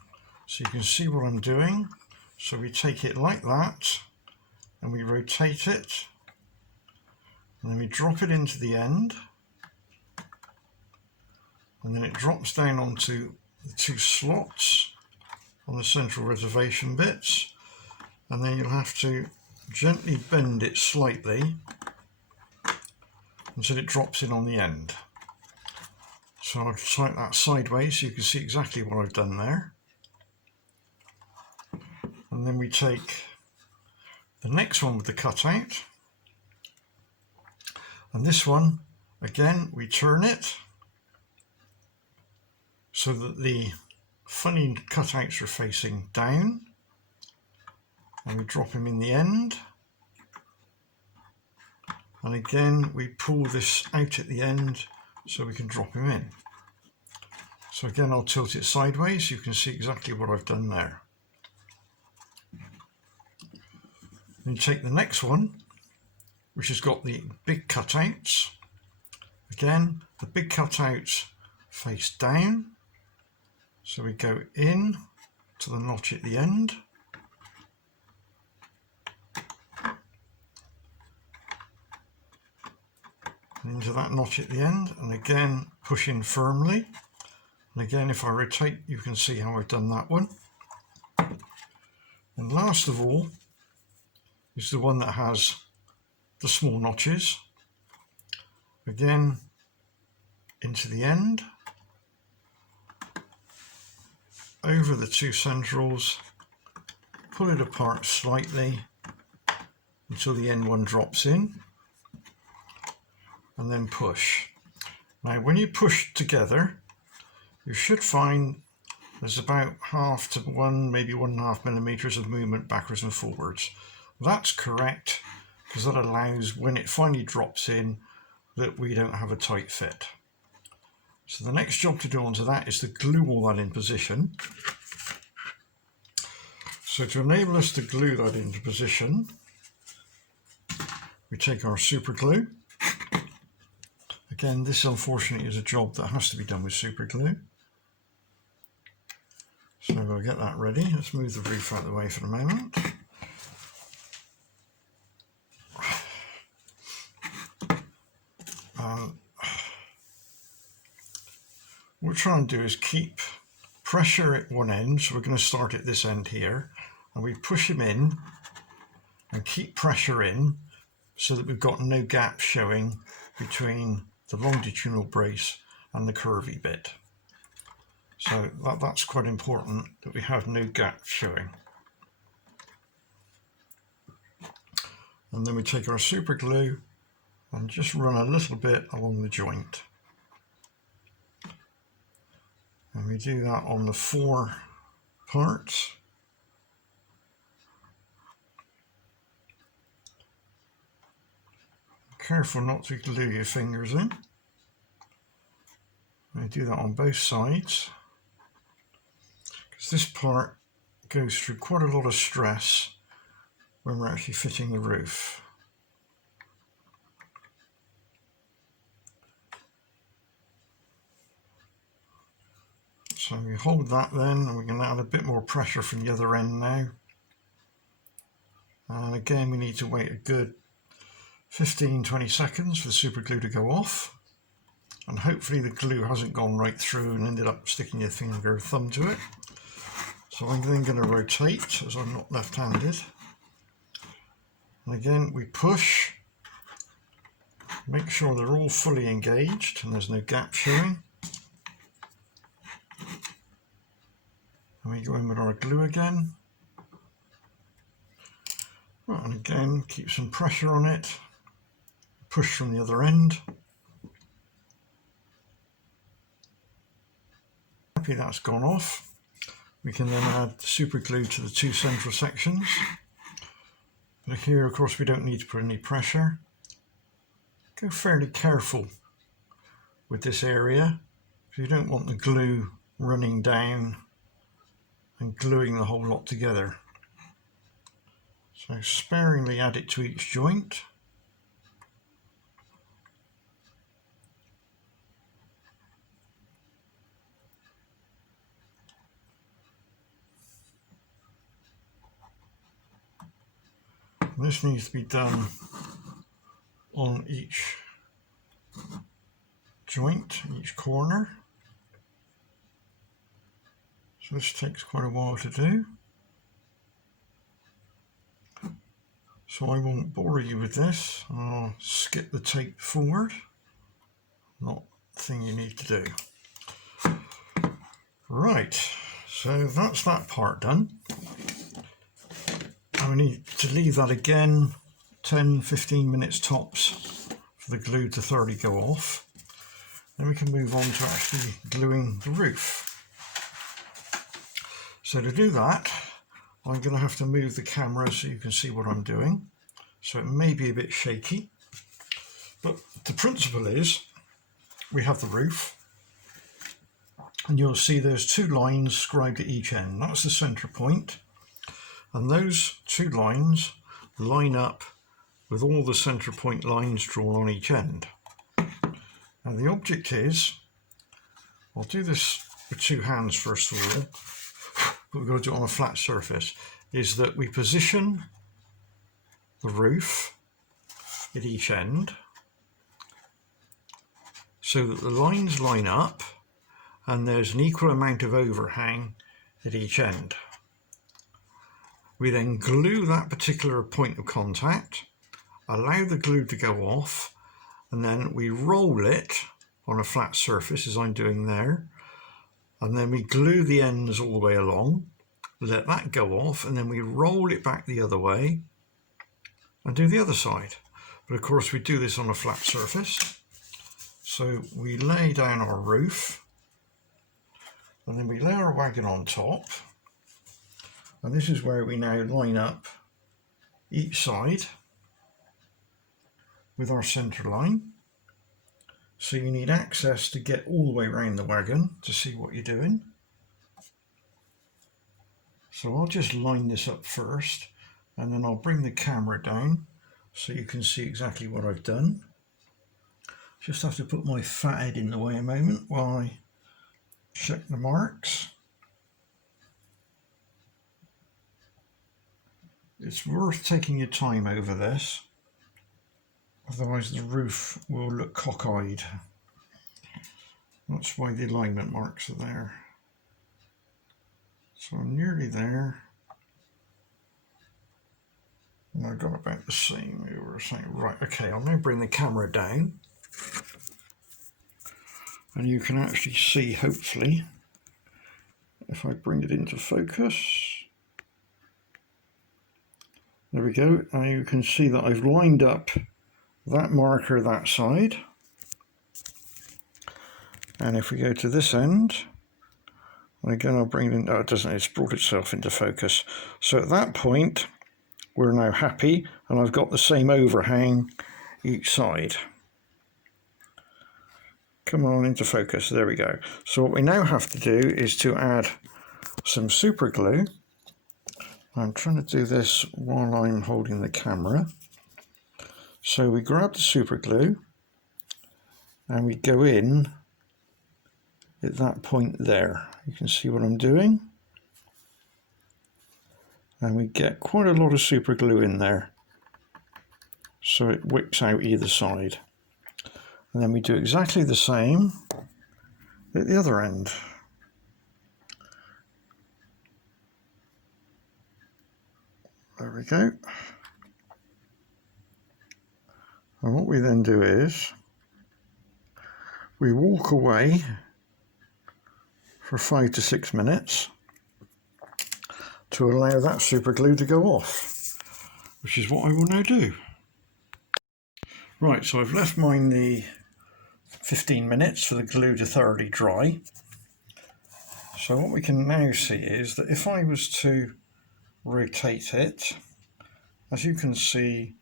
So you can see what I'm doing. So we take it like that and we rotate it, and then we drop it into the end, and then it drops down onto the 2 slots on the central reservation bits, and then you'll have to gently bend it slightly until it drops in on the end. So I'll tighten that sideways so you can see exactly what I've done there. And then we take the next one with the cutout, and this one, again, we turn it so that the funny cutouts are facing down, and we drop them in the end, and again we pull this out at the end so we can drop him in. So again I'll tilt it sideways so you can see exactly what I've done there. Then you take the next one, which has got the big cutouts. Again, the big cutouts face down, so we go in to the notch at the end, and into that notch at the end, and again push in firmly. And again, if I rotate, you can see how I've done that one. And last of all is the one that has the small notches. Again, into the end, over the 2 centrals, pull it apart slightly until the end one drops in, and then push. Now when you push together, you should find there's about 1/2 to 1, maybe 1.5 millimeters of movement backwards and forwards. That's correct, because that allows, when it finally drops in, that we don't have a tight fit. So the next job to do onto that is to glue all that in position. So to enable us to glue that into position, we take our super glue. Again, this unfortunately is a job that has to be done with super glue. So we'll get that ready. Let's move the roof out of the way for the moment. What we're trying to do is keep pressure at one end, so we're going to start at this end here, and we push him in and keep pressure in so that we've got no gap showing between the longitudinal brace and the curvy bit. So that's quite important, that we have no gap showing. And then we take our super glue and just run a little bit along the joint. And we do that on the 4 parts. Careful not to glue your fingers in. I do that on both sides, because this part goes through quite a lot of stress when we're actually fitting the roof. So we hold that then, and we can add a bit more pressure from the other end now. And again, we need to wait a good 15-20 seconds for the super glue to go off. And hopefully the glue hasn't gone right through and ended up sticking your finger or thumb to it. So I'm then going to rotate, as I'm not left-handed. And again, we push, make sure they're all fully engaged and there's no gap showing. And we go in with our glue again. Right, and again, keep some pressure on it. Push from the other end. Happy that's gone off. We can then add the super glue to the two central sections. But here, of course, we don't need to put any pressure. Go fairly careful with this area, because you don't want the glue running down and gluing the whole lot together. So sparingly add it to each joint. And this needs to be done on each joint, each corner. So this takes quite a while to do. So I won't bore you with this. I'll skip the tape forward. Not the thing you need to do. Right, so that's that part done. I need to leave that again 10-15 minutes tops for the glue to thoroughly go off. Then we can move on to actually gluing the roof. So to do that, I'm going to have to move the camera so you can see what I'm doing. So it may be a bit shaky, but the principle is we have the roof, and you'll see there's two lines scribed at each end. That's the center point, and those two lines line up with all the center point lines drawn on each end. And the object is, I'll do this with two hands first of all, but we've got to do it on a flat surface, is that we position the roof at each end so that the lines line up and there's an equal amount of overhang at each end. We then glue that particular point of contact, allow the glue to go off, and then we roll it on a flat surface as I'm doing there, and then we glue the ends all the way along, let that go off, and then we roll it back the other way and do the other side. But of course we do this on a flat surface. So we lay down our roof, and then we lay our wagon on top, and this is where we now line up each side with our centre line. So you need access to get all the way around the wagon to see what you're doing. So I'll just line this up first, and then I'll bring the camera down so you can see exactly what I've done. Just have to put my fat head in the way a moment while I check the marks. It's worth taking your time over this, otherwise the roof will look cockeyed. That's why the alignment marks are there. So I'm nearly there. And I've got about the same over saying, right, okay, I'll now bring the camera down. And you can actually see, hopefully, if I bring it into focus. There we go. And you can see that I've lined up that marker that side. And if we go to this end, again I'll bring it in, oh it doesn't, it's brought itself into focus. So at that point, we're now happy, and I've got the same overhang each side. Come on into focus, there we go. So what we now have to do is to add some super glue. I'm trying to do this while I'm holding the camera. So we grab the super glue and we go in at that point there. You can see what I'm doing. and we get quite a lot of super glue in there, so it wicks out either side. And then we do exactly the same at the other end. There we go. And what we then do is we walk away for 5 to 6 minutes to allow that super glue to go off, which is what I will now do. Right, so I've left mine the 15 minutes for the glue to thoroughly dry. So what we can now see is that if I was to rotate it, as you can see,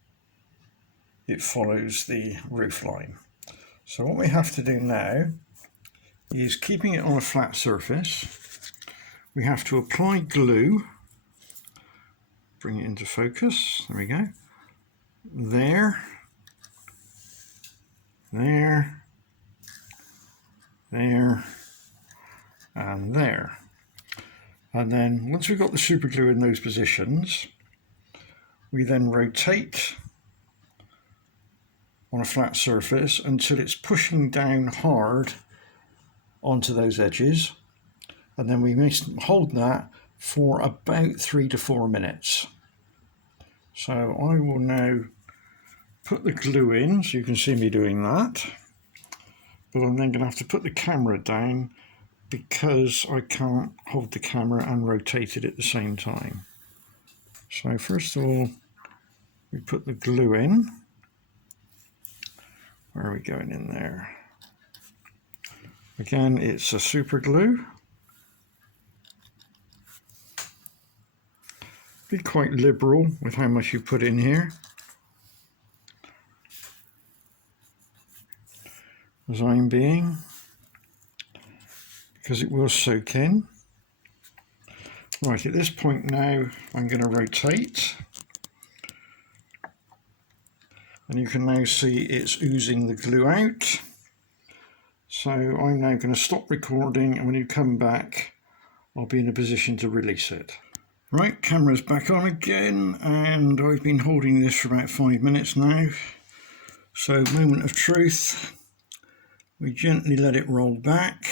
it follows the roof line. So what we have to do now is, keeping it on a flat surface, we have to apply glue, bring it into focus, there we go, there, there, there, and there. And then once we've got the super glue in those positions, we then rotate on a flat surface until it's pushing down hard onto those edges, and then we must hold that for about 3 to 4 minutes. So I will now put the glue in, so you can see me doing that, but I'm then going to have to put the camera down because I can't hold the camera and rotate it at the same time. So first of all, we put the glue in. Where are we going in there? Again, it's a super glue. Be quite liberal with how much you put in here, as I'm being, because it will soak in. Right, at this point now, I'm going to rotate. And you can now see it's oozing the glue out. So I'm now going to stop recording, and when you come back, I'll be in a position to release it. Right, camera's back on again, and I've been holding this for about 5 minutes now. So moment of truth, we gently let it roll back,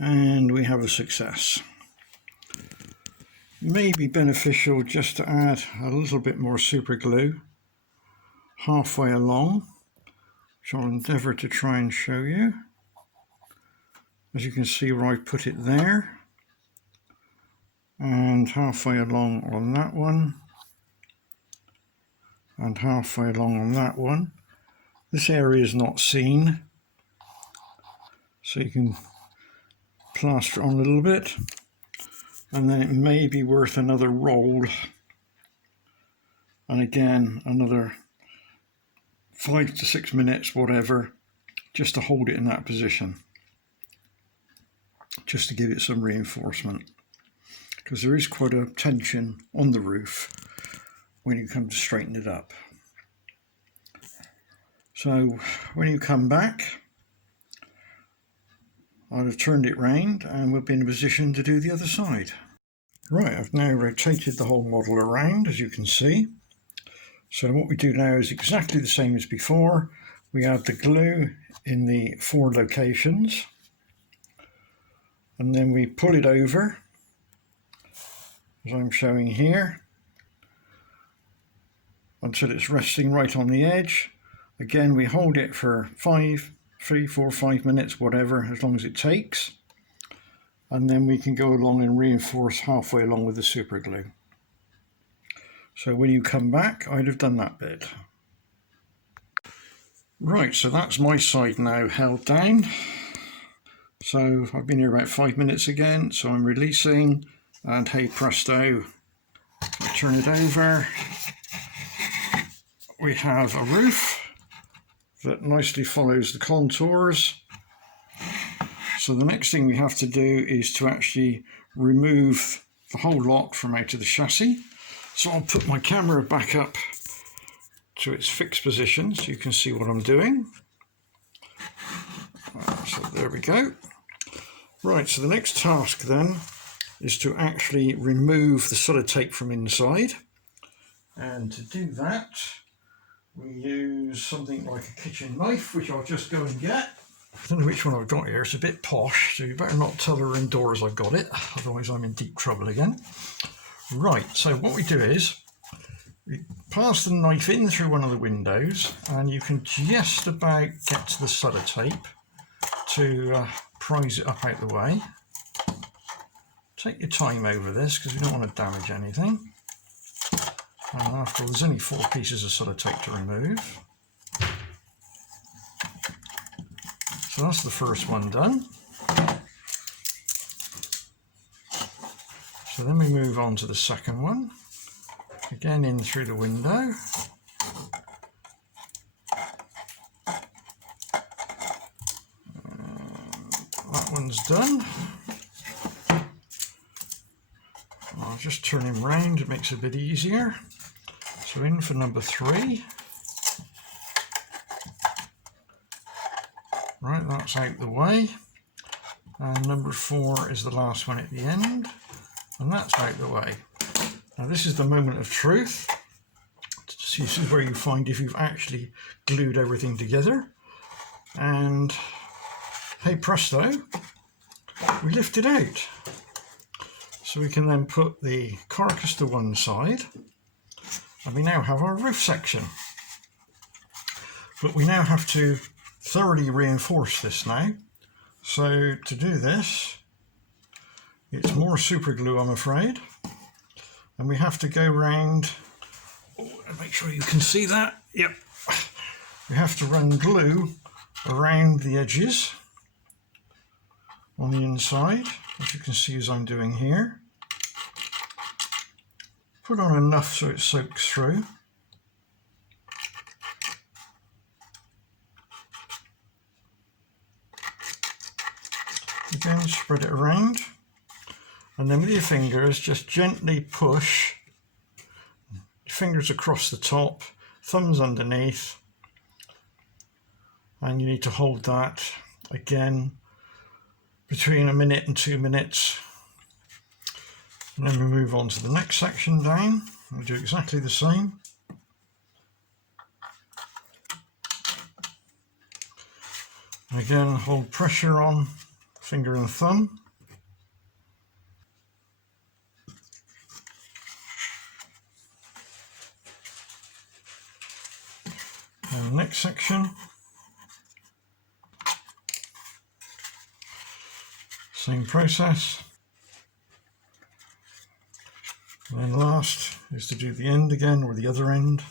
and we have a success. May be beneficial just to add a little bit more super glue halfway along, which I'll endeavour to try and show you. As you can see where I put it there, and halfway along on that one, and halfway along on that one. This area is not seen, so you can plaster on a little bit, and then it may be worth another roll, and again another 5 to 6 minutes, whatever, just to hold it in that position, just to give it some reinforcement, because there is quite a tension on the roof when you come to straighten it up. So when you come back, I'll have turned it round and we'll be in a position to do the other side. Right, I've now rotated the whole model around, as you can see. So what we do now is exactly the same as before. We add the glue in the 4 locations, and then we pull it over, as I'm showing here, until it's resting right on the edge. Again, we hold it for 3, 4, 5 minutes, whatever, as long as it takes, and then we can go along and reinforce halfway along with the super glue. So when you come back, I'd have done that bit. Right, so that's my side now held down. So I've been here about 5 minutes again, so I'm releasing, and hey presto, I turn it over. We have a roof that nicely follows the contours. So the next thing we have to do is to actually remove the whole lot from out of the chassis. So I'll put my camera back up to its fixed position so you can see what I'm doing. So there we go. Right, so the next task then is to actually remove the sellotape from inside. And to do that, we use something like a kitchen knife, which I'll just go and get. I don't know which one I've got here, it's a bit posh, so you better not tell her indoors I've got it, otherwise I'm in deep trouble again. Right, so what we do is, we pass the knife in through one of the windows, and you can just about get to the sellotape to prise it up out the way. Take your time over this, because we don't want to damage anything. And after all, there's only 4 pieces of sellotape to remove. So that's the first one done. So then we move on to the second one. Again in through the window. That one's done. I'll just turn him round, it makes it a bit easier. So in for number 3. Right, that's out the way. And number 4 is the last one at the end. And that's out the way. Now this is the moment of truth. This is where you find if you've actually glued everything together. And hey presto, we lift it out. So we can then put the carcass to one side. And we now have our roof section. But we now have to thoroughly reinforce this now. So to do this, it's more super glue, I'm afraid. And we have to go round, make sure you can see that. Yep. We have to run glue around the edges on the inside, as you can see as I'm doing here. Put on enough so it soaks through. Again, spread it around, and then with your fingers just gently push your fingers across the top, thumbs underneath, and you need to hold that again between 1 minute and 2 minutes. And then we move on to the next section down. We'll do exactly the same. Again, hold pressure on finger and thumb. And the next section. Same process. And then last is to do the end again, or the other end.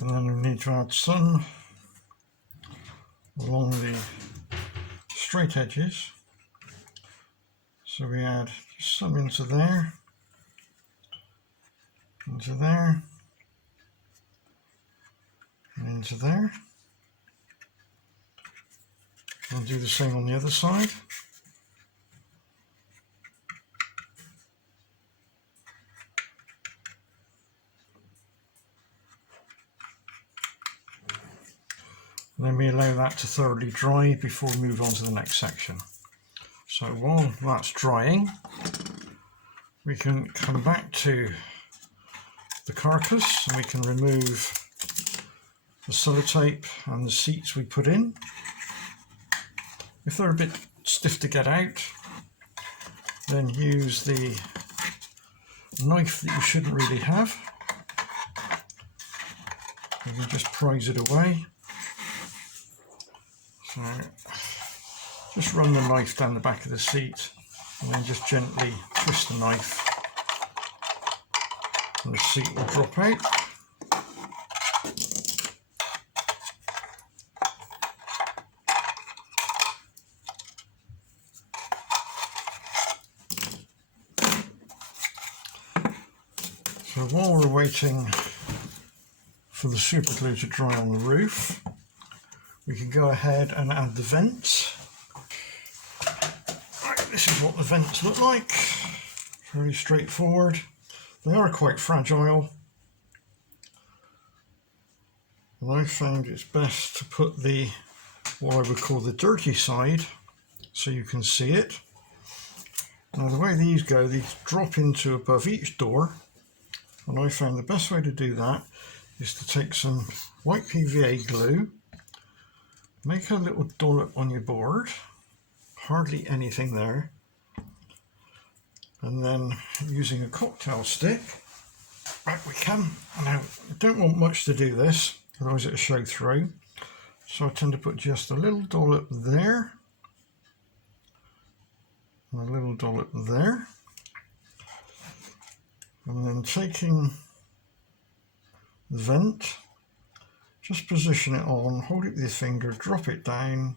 And then we need to add some along the straight edges. So we add some into there, and into there. We'll do the same on the other side. And then we allow that to thoroughly dry before we move on to the next section. So while that's drying, we can come back to the carcass and we can remove the sellotape and the seats we put in. If they're a bit stiff to get out, then use the knife that you shouldn't really have. You can just prise it away. So just run the knife down the back of the seat and then just gently twist the knife and the seat will drop out. So while we're waiting for the super glue to dry on the roof, we can go ahead and add the vents. Right, this is what the vents look like. Very straightforward. They are quite fragile. And I found it's best to put the, what I would call the dirty side, so you can see it. Now the way these go, these drop into above each door, and I found the best way to do that is to take some white PVA glue, make a little dollop on your board, hardly anything there, and then using a cocktail stick, right, we can. Now I don't want much to do this, otherwise it'll show through, so I tend to put just a little dollop there, and a little dollop there, and then taking the vent, just position it on, hold it with your finger, drop it down.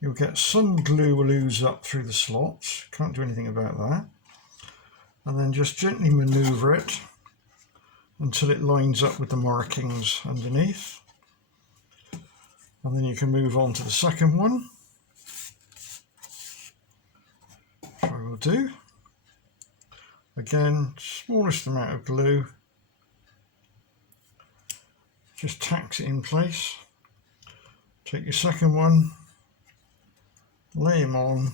You'll get some glue will ooze up through the slots, can't do anything about that. And then just gently maneuver it until it lines up with the markings underneath. And then you can move on to the second one, which I will do. Again, smallest amount of glue, just tacks it in place. Take your second one, lay him on,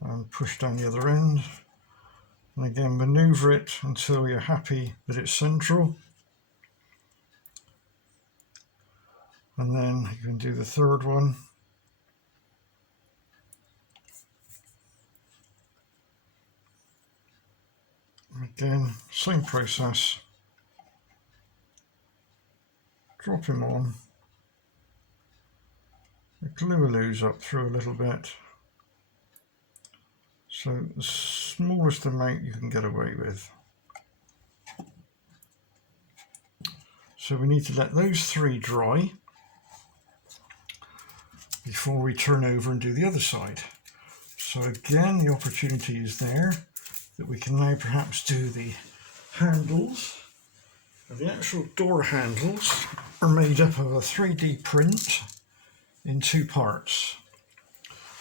and push down the other end. And again, maneuver it until you're happy that it's central. And then you can do the third one. Again, same process. Drop him on. The glue will ooze up through a little bit. So the smallest amount you can get away with. So we need to let those three dry before we turn over and do the other side. So again, the opportunity is there that we can now perhaps do the handles. Now the actual door handles are made up of a 3D print in two parts.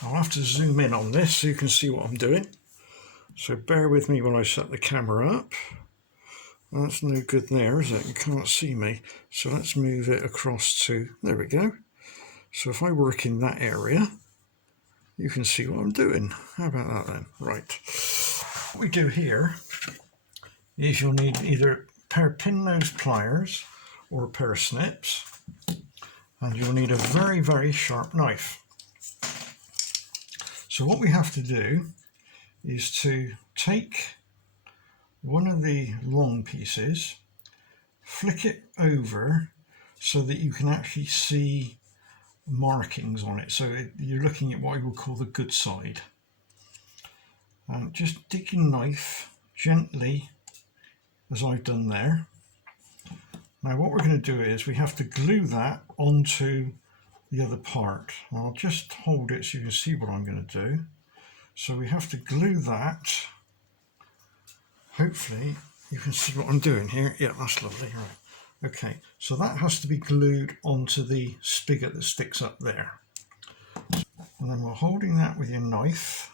I'll have to zoom in on this so you can see what I'm doing. So bear with me when I set the camera up. That's no good there, is it? You can't see me. So let's move it across to, there we go. So if I work in that area, you can see what I'm doing. How about that then? Right. What we do here is you'll need either a pair of pin nose pliers or a pair of snips, and you'll need a very, very sharp knife. So what we have to do is to take one of the long pieces, flick it over so that you can actually see markings on it. So you're looking at what I would call the good side. And just dig your knife gently, as I've done there. Now what we're going to do is we have to glue that onto the other part. I'll just hold it so you can see what I'm going to do. So we have to glue that. Hopefully you can see what I'm doing here. Yeah, that's lovely. Right. Okay, so that has to be glued onto the spigot that sticks up there. And then we're holding that with your knife.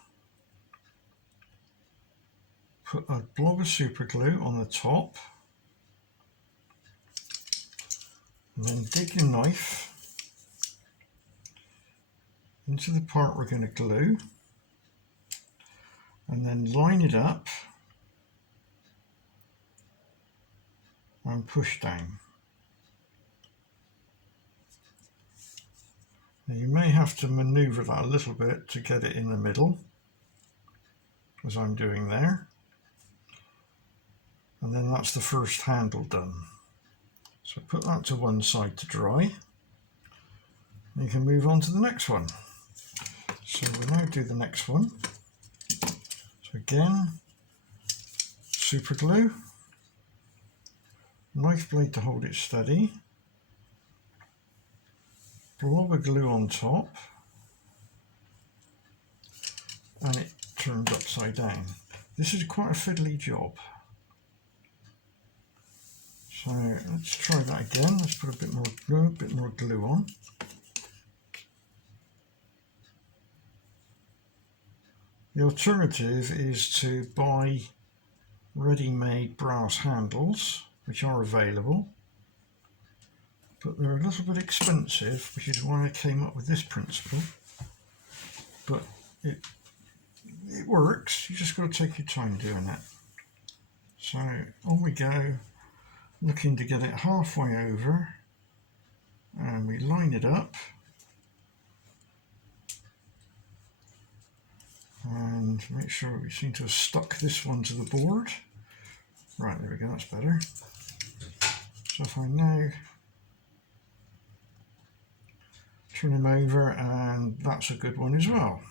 Put a blob of super glue on the top. And then dig your knife into the part we're going to glue, and then line it up and push down. Now you may have to maneuver that a little bit to get it in the middle, as I'm doing there. And then that's the first handle done. So put that to one side to dry. And you can move on to the next one. So we'll now do the next one. So again, super glue, knife blade to hold it steady, blob of glue on top, and it turns upside down. This is quite a fiddly job. So let's try that again. Let's put a bit more glue on. The alternative is to buy ready-made brass handles, which are available, but they're a little bit expensive, which is why I came up with this principle. But it works, you just got to take your time doing that. So on we go, looking to get it halfway over, and we line it up, and make sure we seem to have stuck this one to the board. Right, there we go, that's better. So if I now turn him over, and that's a good one as well.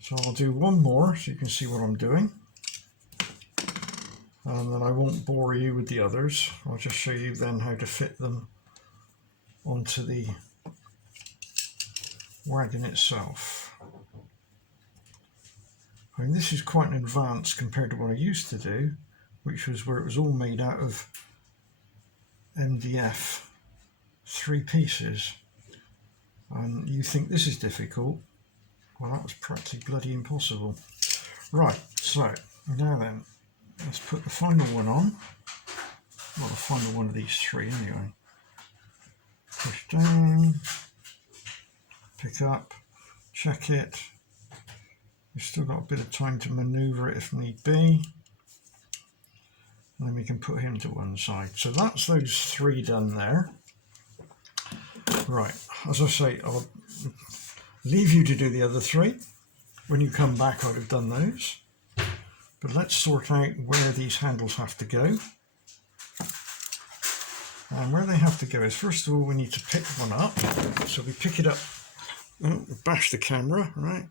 So I'll do one more so you can see what I'm doing, and then I won't bore you with the others. I'll just show you then how to fit them onto the wagon itself. I mean, this is quite an advance compared to what I used to do, which was where it was all made out of MDF 3 pieces. And you think this is difficult? Well, that was practically bloody impossible. Right, so now then, let's put the final one on. Well, the final one of these 3 anyway. Push down, pick up, check it. We've still got a bit of time to manoeuvre it if need be. And then we can put him to one side. So that's those 3 done there. Right, as I say, I'll leave you to do the other 3. When you come back, I'd have done those. But let's sort out where these handles have to go. And where they have to go is, first of all, we need to pick one up. So we pick it up, bash the camera, right?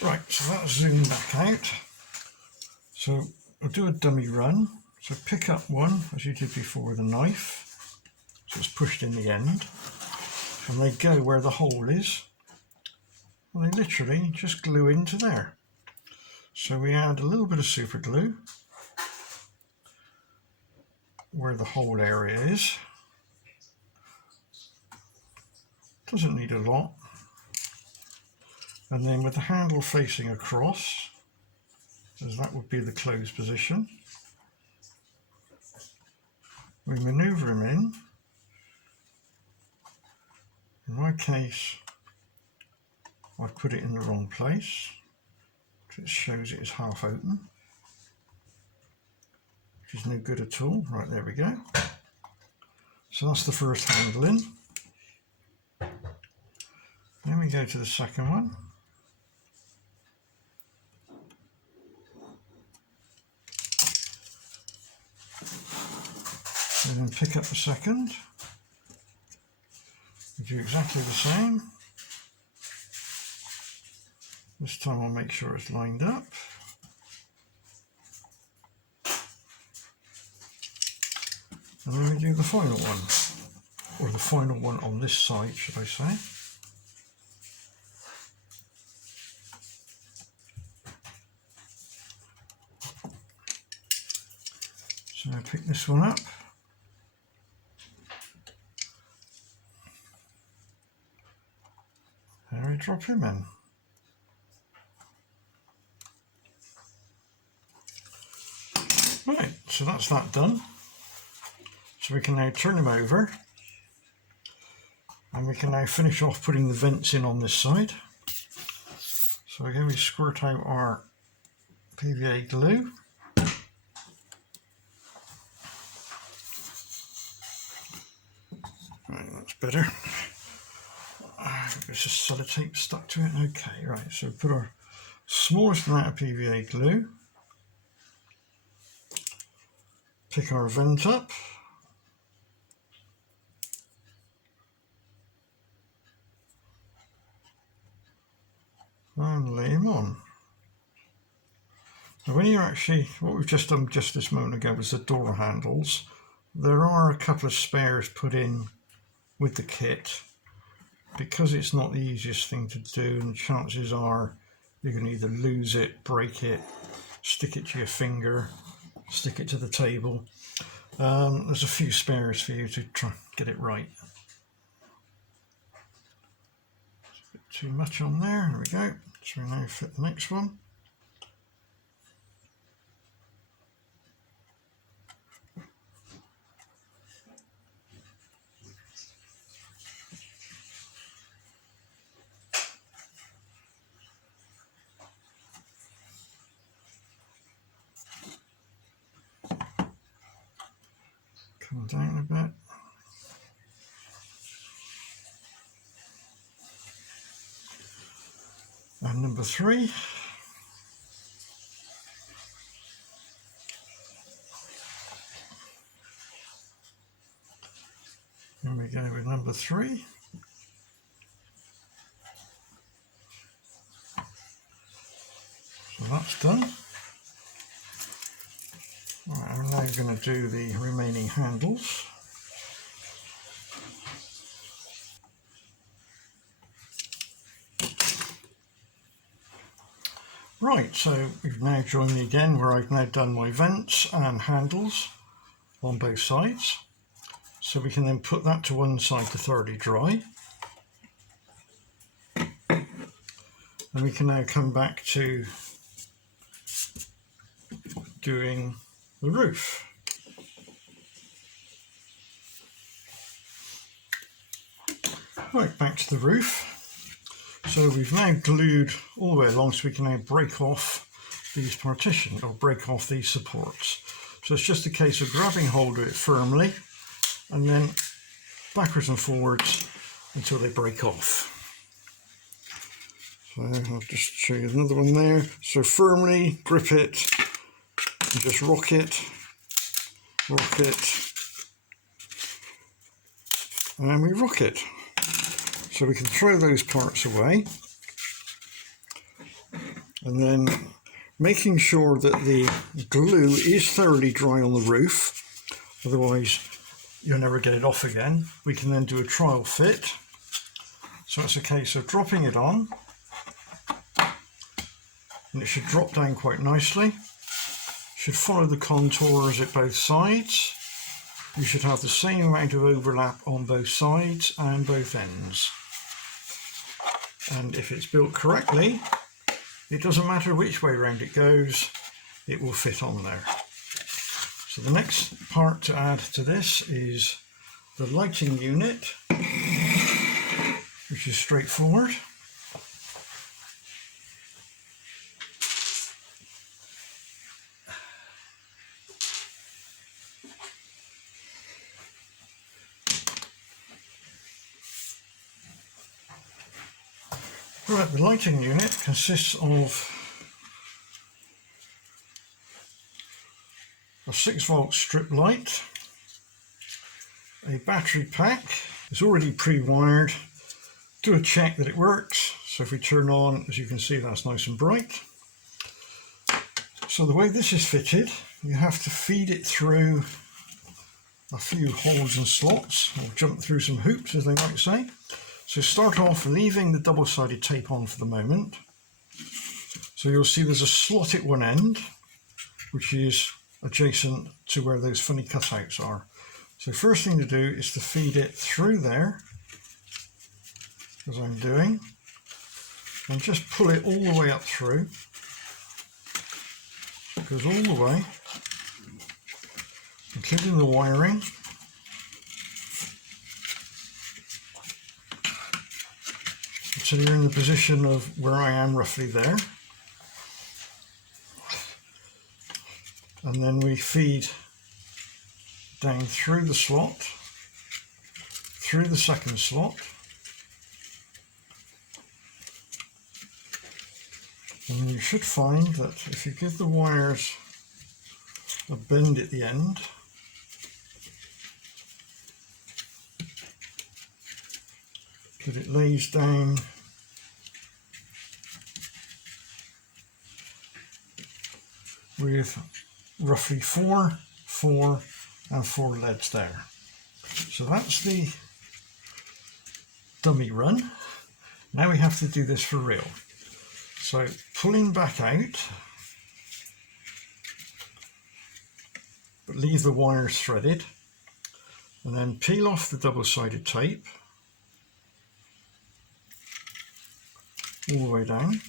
Right, so that's zoomed back out. So we'll do a dummy run. So pick up one, as you did before with a knife. So it's pushed in the end. And they go where the hole is. And they literally just glue into there. So we add a little bit of super glue where the hole area is. Doesn't need a lot. And then with the handle facing across, as that would be the closed position, we manoeuvre him in. In my case, I've put it in the wrong place. It shows it is half open, which is no good at all. Right, there we go. So that's the first handle in. Then we go to the second one. And then pick up the second. We do exactly the same. This time I'll make sure it's lined up. And then we do the final one, or the final one on this side, should I say. So I pick this one up. And I drop him in. Right, so that's that done. So we can now turn him over, and we can now finish off putting the vents in on this side. So again, we squirt out our PVA glue. Right, that's better. There's just sellotape stuck to it. Okay, right, so put our smallest amount of PVA glue. Pick our vent up. And lay him on. Now when you're actually, what we've just done just this moment ago was the door handles. There are a couple of spares put in with the kit. Because it's not the easiest thing to do, and chances are you can either lose it, break it, stick it to your finger, stick it to the table. There's a few spares for you to try and get it right. It's a bit too much on there. There we go. So we now fit the next one. Come down a bit. And number 3. Here we go with number 3. So that's done. Right, I'm now going to do the remaining handles. Right, so you've now joined me again where I've now done my vents and handles on both sides. So we can then put that to one side to thoroughly dry. And we can now come back to doing the roof. Right, back to the roof. So we've now glued all the way along, so we can now break off these partitions or break off these supports. So it's just a case of grabbing hold of it firmly and then backwards and forwards until they break off. So I'll just show you another one there. So firmly grip it and just rock it, and we rock it. So we can throw those parts away, and then making sure that the glue is thoroughly dry on the roof, otherwise you'll never get it off again. We can then do a trial fit. So it's a case of dropping it on, and it should drop down quite nicely. Should follow the contours at both sides. You should have the same amount of overlap on both sides and both ends. And if it's built correctly, it doesn't matter which way around it goes, it will fit on there. So the next part to add to this is the lighting unit, which is straightforward. Right, the lighting unit consists of a 6-volt strip light, a battery pack. It's already pre-wired. Do a check that it works. So if we turn on, as you can see, that's nice and bright. So the way this is fitted, you have to feed it through a few holes and slots, or jump through some hoops, as they might say. So start off leaving the double-sided tape on for the moment. So you'll see there's a slot at one end, which is adjacent to where those funny cutouts are. So first thing to do is to feed it through there, as I'm doing, and just pull it all the way up through. It goes all the way, including the wiring. So you're in the position of where I am roughly there. And then we feed down through the slot, through the second slot, and you should find that if you give the wires a bend at the end, that it lays down with roughly 4, 4 and 4 leads there. So that's the dummy run. Now we have to do this for real. So pulling back out, but leave the wires threaded, and then peel off the double-sided tape all the way down,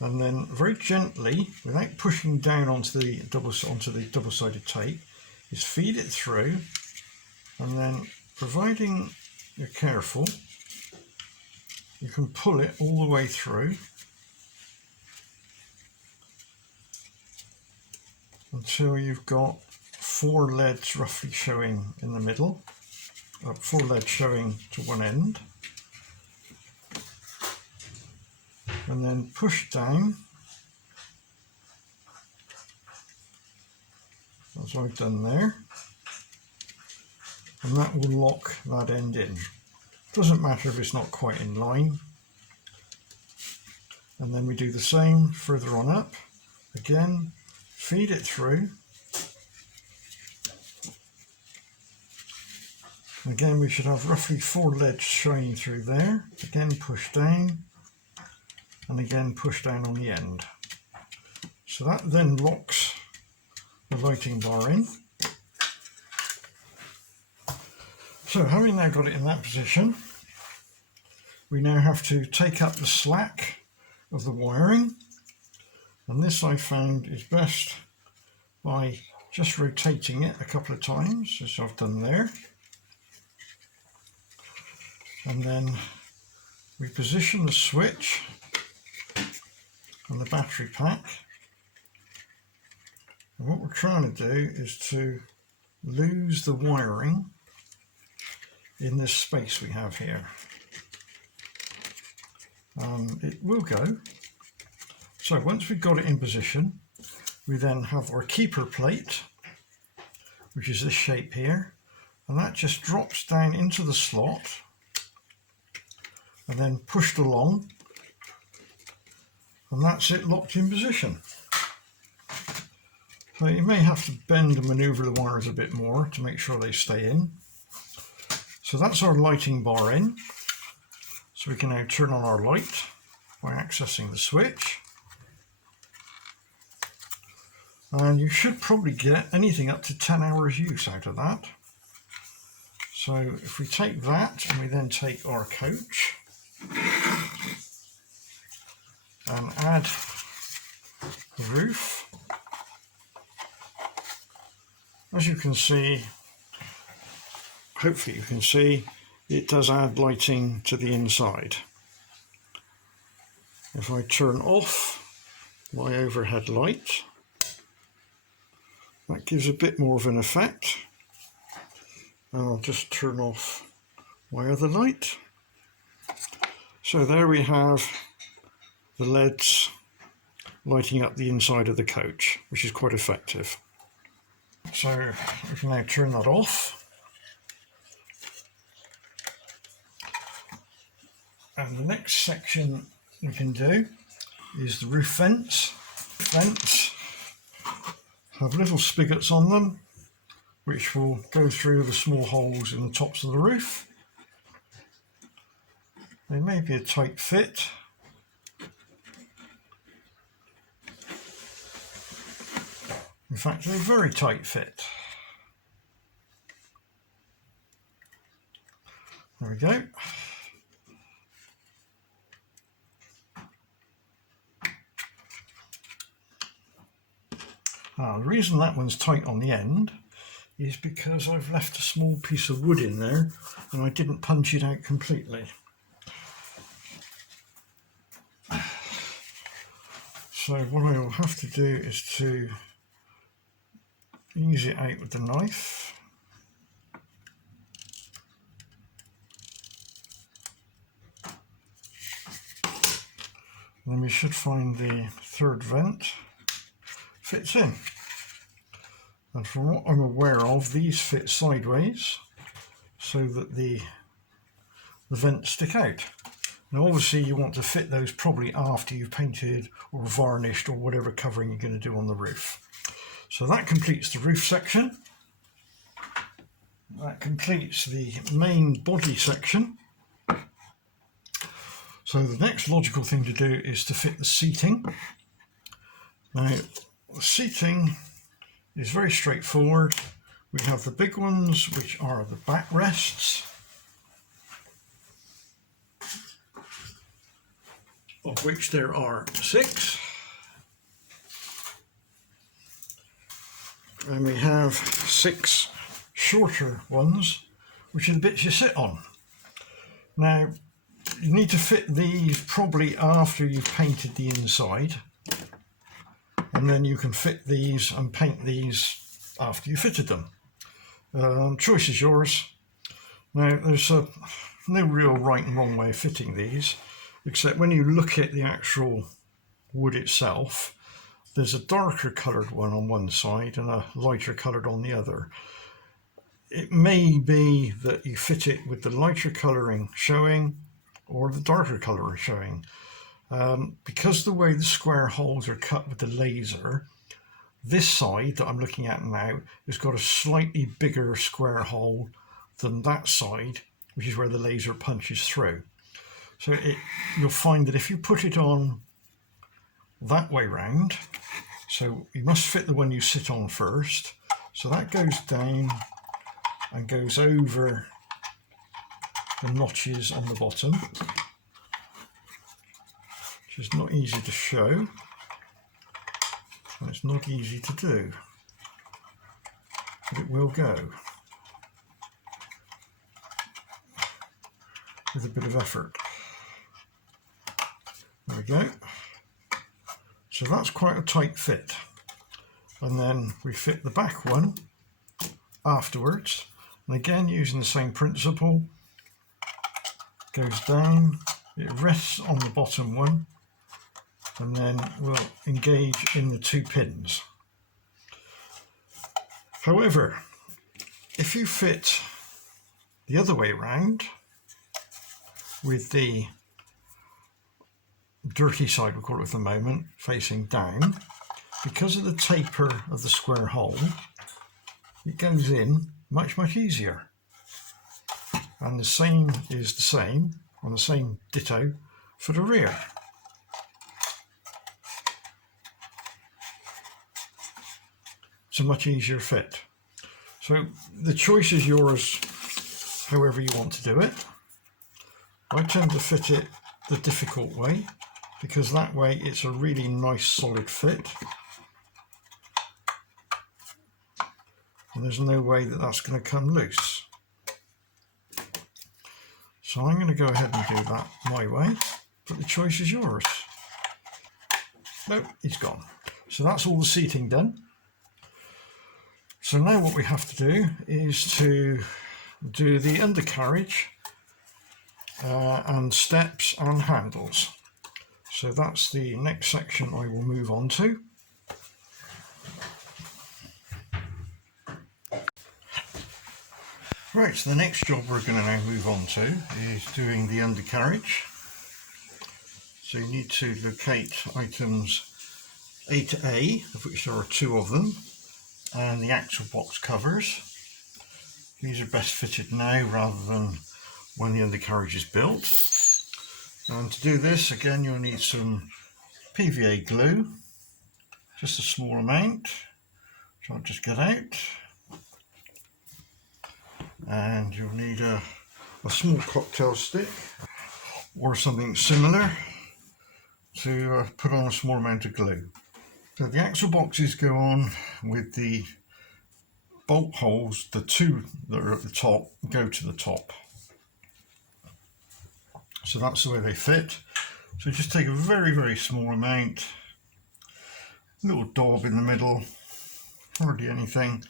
and then very gently, without pushing down onto the double-sided tape, is feed it through, and then, providing you're careful, you can pull it all the way through until you've got 4 leads roughly showing in the middle, 4 leads showing to one end, and then push down, as I've done there, and that will lock that end in. Doesn't matter if it's not quite in line. And then we do the same further on up. Again, feed it through. Again, we should have roughly 4 leads shining through there. Again, push down, and again push down on the end. So that then locks the lighting bar in. So having now got it in that position, we now have to take up the slack of the wiring, and this I found is best by just rotating it a couple of times, as I've done there, and then we position the switch and the battery pack, and what we're trying to do is to lose the wiring in this space we have here. It will go. So once we've got it in position, we then have our keeper plate, which is this shape here, and that just drops down into the slot and then pushed along, and that's it locked in position. So you may have to bend and maneuver the wires a bit more to make sure they stay in. So that's our lighting bar in. So we can now turn on our light by accessing the switch. And you should probably get anything up to 10 hours use out of that. So if we take that and we then take our coach and add the roof, as you can see, hopefully you can see, it does add lighting to the inside. If I turn off my overhead light, that gives a bit more of an effect. And I'll just turn off my other light. So there we have the LEDs lighting up the inside of the coach, which is quite effective. So we can now turn that off. And the next section we can do is the roof vents. Vents have little spigots on them, which will go through the small holes in the tops of the roof. They may be a tight fit. In fact, they're a very tight fit. There we go. The reason that one's tight on the end is because I've left a small piece of wood in there and I didn't punch it out completely. So what I will have to do is to ease it out with the knife. And then we should find the third vent fits in. And from what I'm aware of, these fit sideways so that the vents stick out. Now obviously you want to fit those probably after you've painted or varnished or whatever covering you're going to do on the roof. So that completes the roof section. That completes the main body section. So the next logical thing to do is to fit the seating. Now the seating is very straightforward. We have the big ones, which are the backrests, of which there are 6. And we have 6 shorter ones, which are the bits you sit on. Now, you need to fit these probably after you've painted the inside, and then you can fit these and paint these after you fitted them. Choice is yours. Now there's no real right and wrong way of fitting these, except when you look at the actual wood itself, there's a darker coloured one on one side and a lighter coloured on the other. It may be that you fit it with the lighter colouring showing or the darker colouring showing. Because the way the square holes are cut with the laser, this side that I'm looking at now has got a slightly bigger square hole than that side, which is where the laser punches through. So you'll find that if you put it on that way round, so you must fit the one you sit on first, so that goes down and goes over the notches on the bottom, which is not easy to show, and it's not easy to do, but it will go with a bit of effort. There we go. So that's quite a tight fit. And then we fit the back one afterwards. And again, using the same principle, goes down, it rests on the bottom one, and then we'll engage in the two pins. However, if you fit the other way round with the dirty side, we'll call it for the moment, facing down, because of the taper of the square hole, it goes in much easier. And the same is the same on the same ditto for the rear. It's a much easier fit. So the choice is yours however you want to do it. I tend to fit it the difficult way, because that way it's a really nice solid fit. And there's no way that that's going to come loose. So I'm going to go ahead and do that my way, but the choice is yours. Nope, it's gone. So that's all the seating done. So now what we have to do is to do the undercarriage and steps and handles. So that's the next section I will move on to. Right, so the next job we're going to now move on to is doing the undercarriage. So you need to locate items A to A, of which there are 2 of them, and the axle box covers. These are best fitted now rather than when the undercarriage is built. And to do this, again, you'll need some PVA glue, just a small amount, which I'll just get out. And you'll need a small cocktail stick or something similar to put on a small amount of glue. So the axle boxes go on with the bolt holes, the 2 that are at the top go to the top. So that's the way they fit. So just take a very small amount, a little daub in the middle, hardly anything,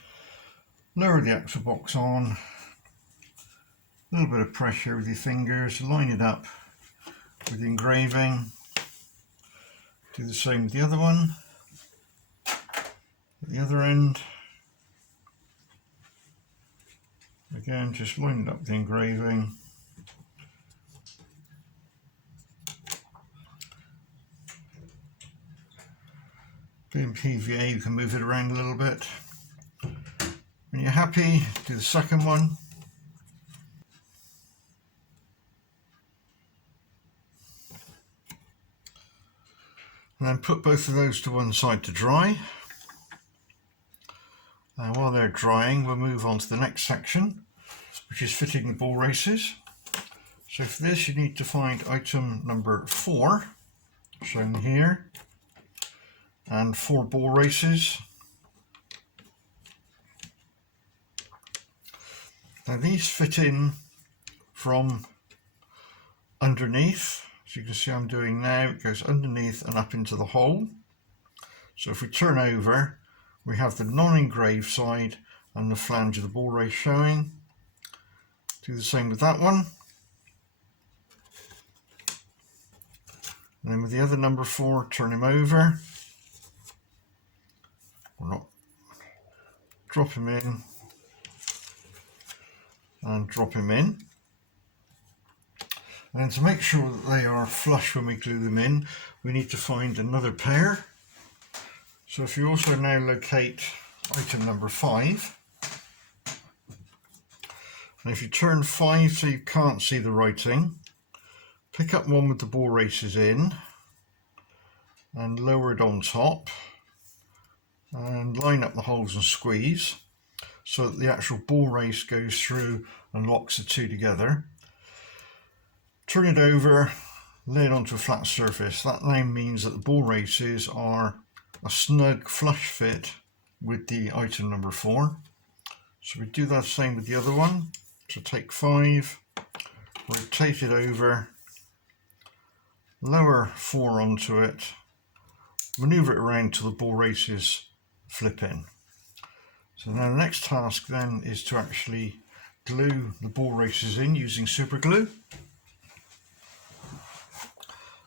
lower the axle box on, a little bit of pressure with your fingers, line it up with the engraving, do the same with the other one, at the other end, again just line it up with the engraving. Being PVA, you can move it around a little bit. When you're happy, do the second one. And then put both of those to one side to dry. And while they're drying, we'll move on to the next section, which is fitting the ball races. So for this, you need to find item number 4, shown here, and 4 ball races. Now these fit in from underneath. So you can see I'm doing now, it goes underneath and up into the hole. So if we turn over, we have the non-engraved side and the flange of the ball race showing. Do the same with that one. And then with the other number 4, turn him over. Or not. Drop him in. And drop him in. And then to make sure that they are flush when we glue them in, we need to find another pair. So if you also now locate item number 5, and if you turn 5 so you can't see the writing, pick up one with the ball races in and lower it on top and line up the holes and squeeze so that the actual ball race goes through and locks the two together. Turn it over, lay it onto a flat surface. That now means that the ball races are a snug flush fit with the item number 4. So we do that same with the other one. So take 5, rotate it over, lower 4 onto it, maneuver it around till the ball races flip in. So now the next task then is to actually glue the ball races in using super glue.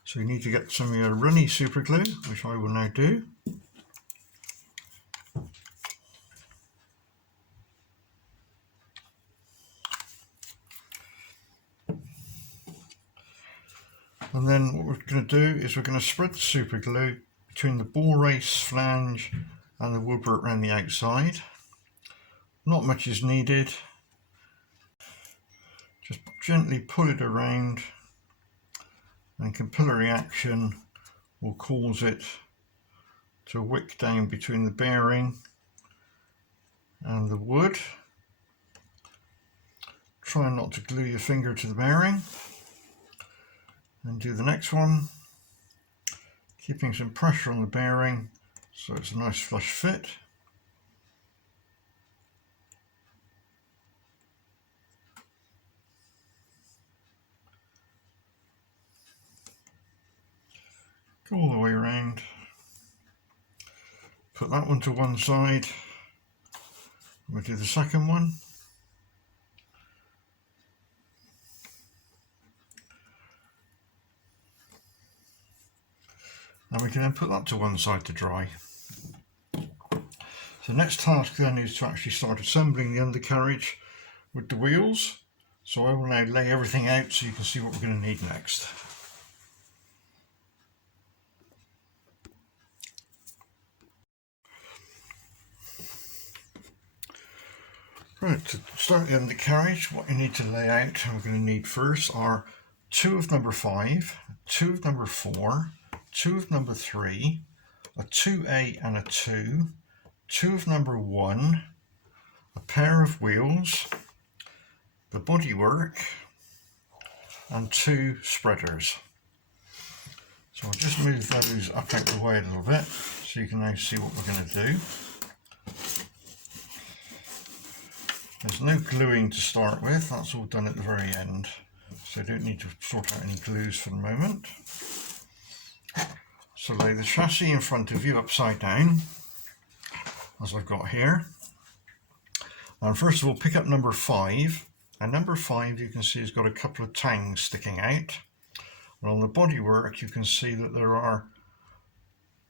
So you need to get some of your runny super glue, which I will now do. And then what we're going to do is we're going to spread the super glue between the ball race flange and the woodwork around the outside. Not much is needed. Just gently pull it around, and capillary action will cause it to wick down between the bearing and the wood. Try not to glue your finger to the bearing. And do the next one, keeping some pressure on the bearing so it's a nice flush fit. Go all the way around. Put that one to one side. We'll do the second one. And we can then put that to one side to dry. So the next task then is to actually start assembling the undercarriage with the wheels. So I will now lay everything out so you can see what we're going to need next. Right, to start the undercarriage, what you need to lay out, and we're going to need first are 2 of number 5, 2 of number 4, 2 of number 3, a 2A and a 2, 2 of number 1, a pair of wheels, the bodywork, and 2 spreaders. So I'll just move those up out the way a little bit so you can now see what we're going to do. There's no gluing to start with, that's all done at the very end, so I don't need to sort out any glues for the moment. So lay the chassis in front of you upside down, as I've got here. And first of all, pick up number 5, and number 5 you can see has got a couple of tangs sticking out. And on the bodywork you can see that there are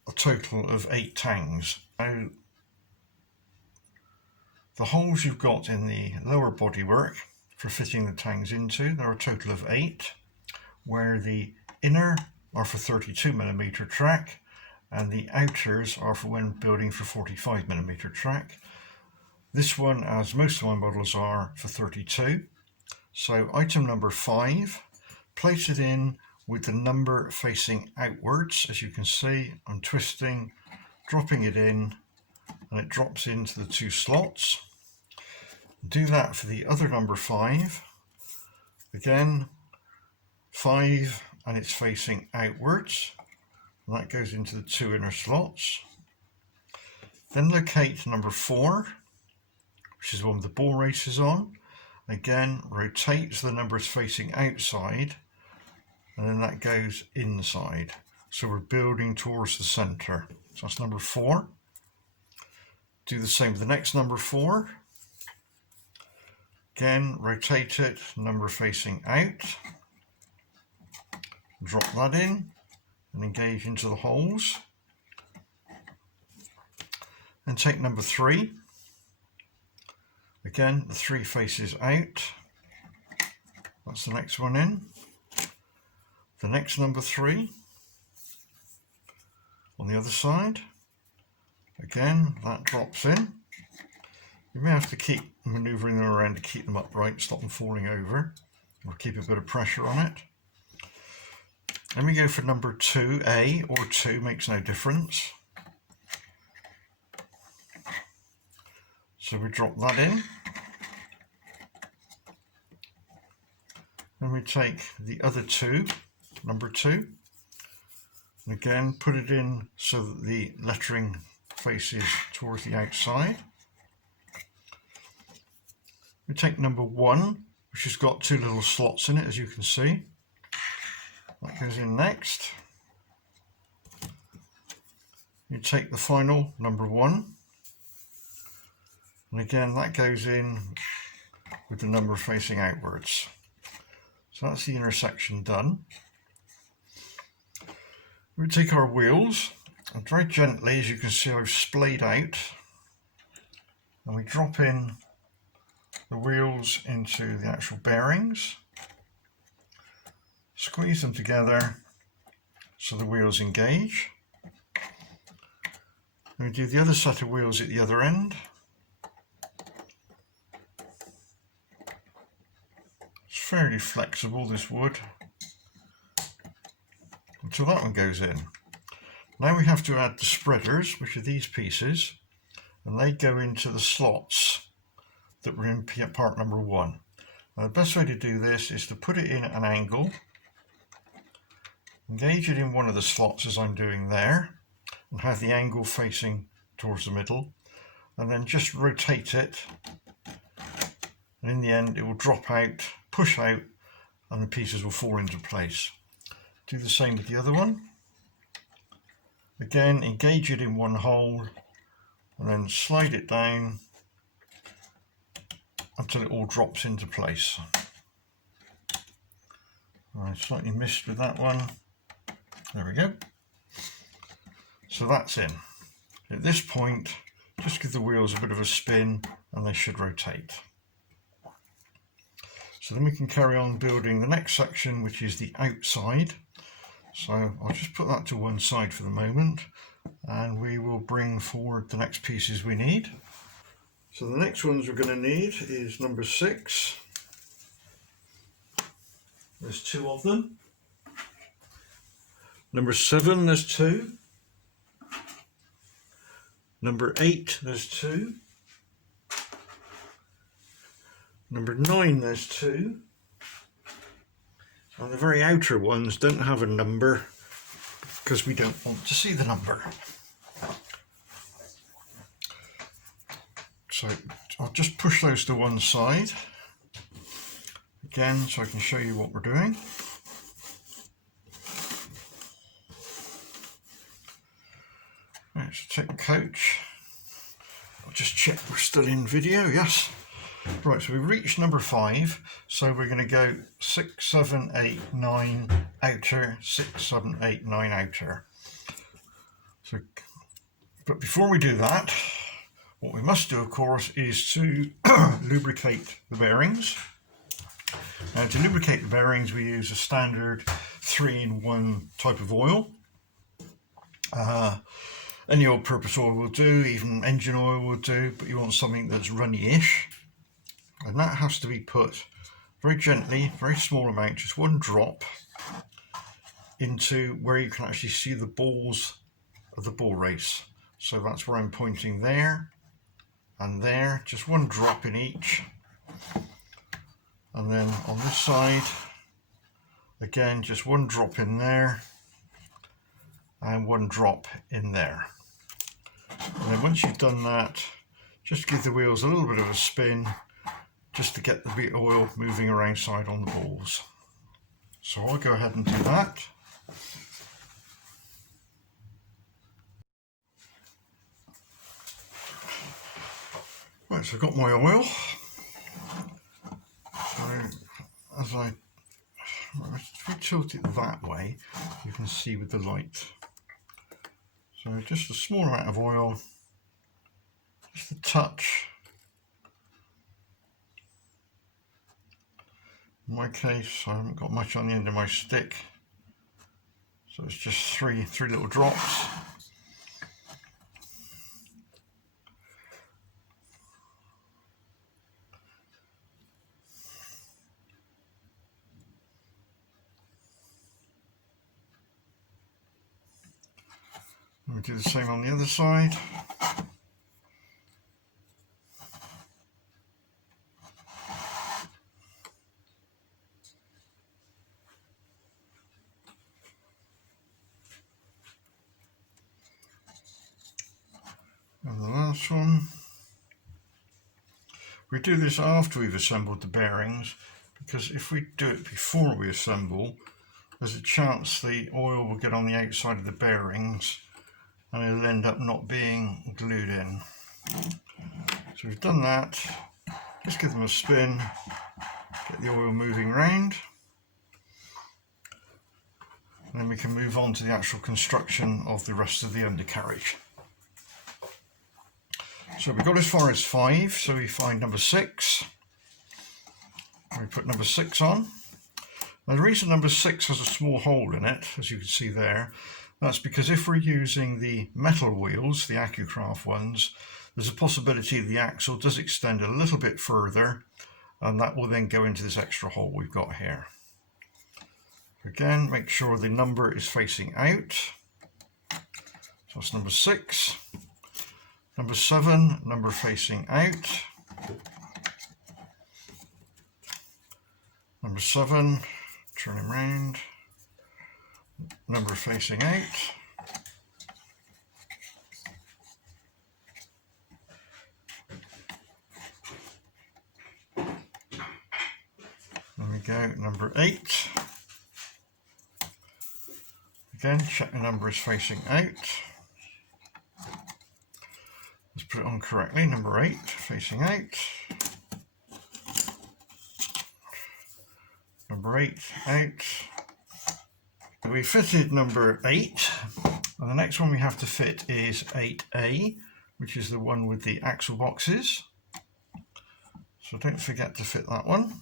a total of 8 tangs. Now, the holes you've got in the lower bodywork for fitting the tangs into, there are a total of 8, where the inner are for 32mm track and the outers are for when building for 45mm track. This one, as most of my models are, for 32. So item number 5, place it in with the number facing outwards. As you can see, I'm twisting, dropping it in, and it drops into the 2 slots. Do that for the other number 5. Again, 5, and it's facing outwards. And that goes into the 2 inner slots. Then locate number 4, which is one with the ball races on. Again, rotate so the number is facing outside, and then that goes inside. So we're building towards the center. So that's number 4. Do the same with the next number 4. Again, rotate it, number facing out. Drop that in and engage into the holes. And take number 3. Again, the 3 faces out. That's the next one in. The next number 3 on the other side. Again, that drops in. You may have to keep maneuvering them around to keep them upright, stop them falling over, or keep a bit of pressure on it. Let me go for number 2, A or 2, makes no difference. So we drop that in. Then we take the other 2, number 2, and again put it in so that the lettering faces towards the outside. We take number 1, which has got 2 little slots in it, as you can see. That goes in next. You take the final, number 1, and again that goes in with the number facing outwards. So that's the intersection done. We take our wheels, and very gently, as you can see, I've splayed out, and we drop in the wheels into the actual bearings, squeeze them together so the wheels engage. And we do the other set of wheels at the other end. It's fairly flexible, this wood, until that one goes in. Now we have to add the spreaders, which are these pieces, and they go into the slots that were in part number 1. Now the best way to do this is to put it in at an angle, engage it in one of the slots as I'm doing there, and have the angle facing towards the middle, and then just rotate it, and in the end it will drop out, push out, and the pieces will fall into place. Do the same with the other one. Again, engage it in one hole, and then slide it down until it all drops into place. I slightly missed with that one. There we go. So that's in. At this point, just give the wheels a bit of a spin and they should rotate. So then we can carry on building the next section, which is the outside. So I'll just put that to one side for the moment, and we will bring forward the next pieces we need. So the next ones we're going to need is number 6. There's 2 of them. Number 7, there's 2. Number 8, there's 2. Number 9, there's 2. And the very outer ones don't have a number because we don't want to see the number. So I'll just push those to one side again so I can show you what we're doing. Right, so take the coach. I'll just check we're still in video, yes. Right, so we've reached number 5, so we're going to go 6, 7, 8, 9 outer, 6, 7, 8, 9 outer. So, but before we do that, what we must do, of course, is to lubricate the bearings. Now, to lubricate the bearings, we use a standard 3-in-1 type of oil. Any all-purpose oil will do, even engine oil will do, but you want something that's runny-ish. And that has to be put very gently, very small amount, just one drop, into where you can actually see the balls of the ball race. So that's where I'm pointing there and there, just one drop in each. And then on this side, again, just one drop in there and one drop in there. And then once you've done that, just give the wheels a little bit of a spin just to get the oil moving around side on the balls. So I'll go ahead and do that. Right, so I've got my oil. So as if we tilt it that way, you can see with the light. So just a small amount of oil, just a touch. In my case, I haven't got much on the end of my stick, so it's just three little drops. And we do the same on the other side. And the last one. We do this after we've assembled the bearings, because if we do it before we assemble, there's a chance the oil will get on the outside of the bearings and it'll end up not being glued in. So we've done that. Just give them a spin, get the oil moving round, and then we can move on to the actual construction of the rest of the undercarriage. So we got as far as 5, so we find number 6. We put number 6 on. Now the reason number 6 has a small hole in it, as you can see there, that's because if we're using the metal wheels, the Accucraft ones, there's a possibility the axle does extend a little bit further, and that will then go into this extra hole we've got here. Again, make sure the number is facing out. So that's number 6. Number 7, number facing out. Number 7, turning round. Number facing out. There we go, number 8. Again, check the number is facing out. Let's put it on correctly, number 8, facing out. Number 8, out. We fitted number 8, and the next one we have to fit is 8A, which is the one with the axle boxes. So don't forget to fit that one.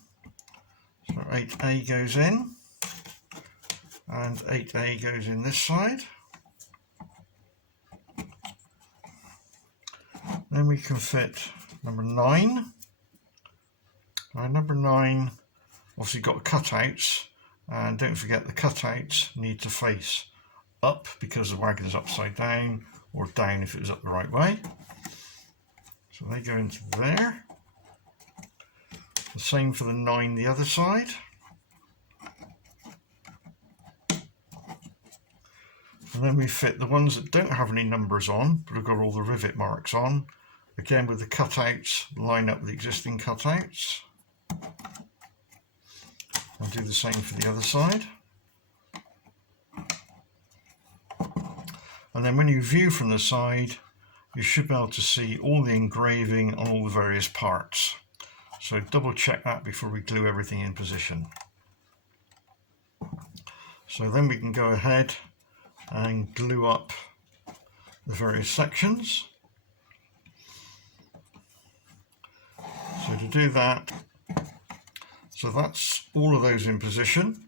So 8A goes in, and 8A goes in this side. Then we can fit number 9. Now number 9 obviously got cutouts, and don't forget the cutouts need to face up because the wagon is upside down, or down if it was up the right way. So they go into there. The same for the 9 the other side. And then we fit the ones that don't have any numbers on, but have got all the rivet marks on. Again with the cutouts, line up with the existing cutouts. I'll do the same for the other side. And then when you view from the side, you should be able to see all the engraving on all the various parts. So double check that before we glue everything in position. So then we can go ahead and glue up the various sections. So to do that, so that's all of those in position,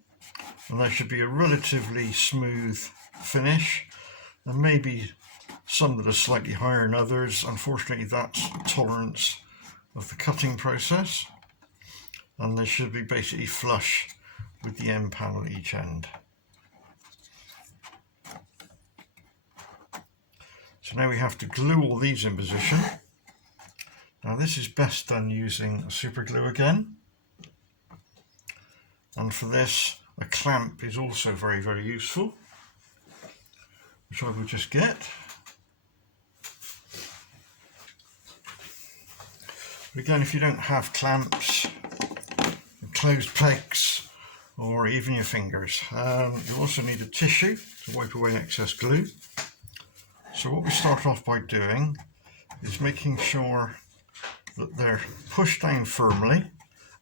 and there should be a relatively smooth finish. There may be some that are slightly higher than others. Unfortunately, that's tolerance of the cutting process, and they should be basically flush with the end panel at each end. So now we have to glue all these in position. Now this is best done using super glue again, and for this a clamp is also very, very useful, which I will just get. But again, if you don't have clamps, closed pegs, or even your fingers, you also need a tissue to wipe away excess glue. So what we start off by doing is making sure that they're pushed down firmly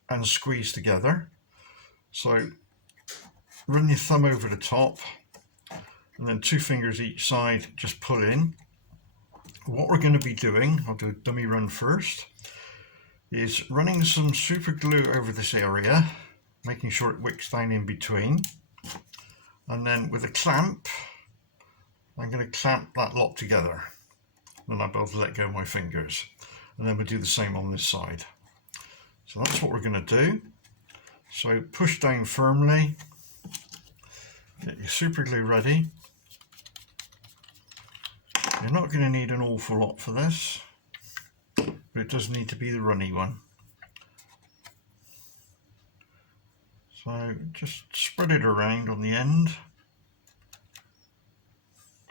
and squeezed together. So run your thumb over the top and then 2 fingers each side, just pull in. What we're going to be doing, I'll do a dummy run first, is running some super glue over this area, making sure it wicks down in between. And then with a clamp, I'm going to clamp that lot together. Then I'll be able to let go of my fingers. And then we'll do the same on this side. So that's what we're going to do. So push down firmly, get your super glue ready. You're not going to need an awful lot for this, but it does need to be the runny one. So just spread it around on the end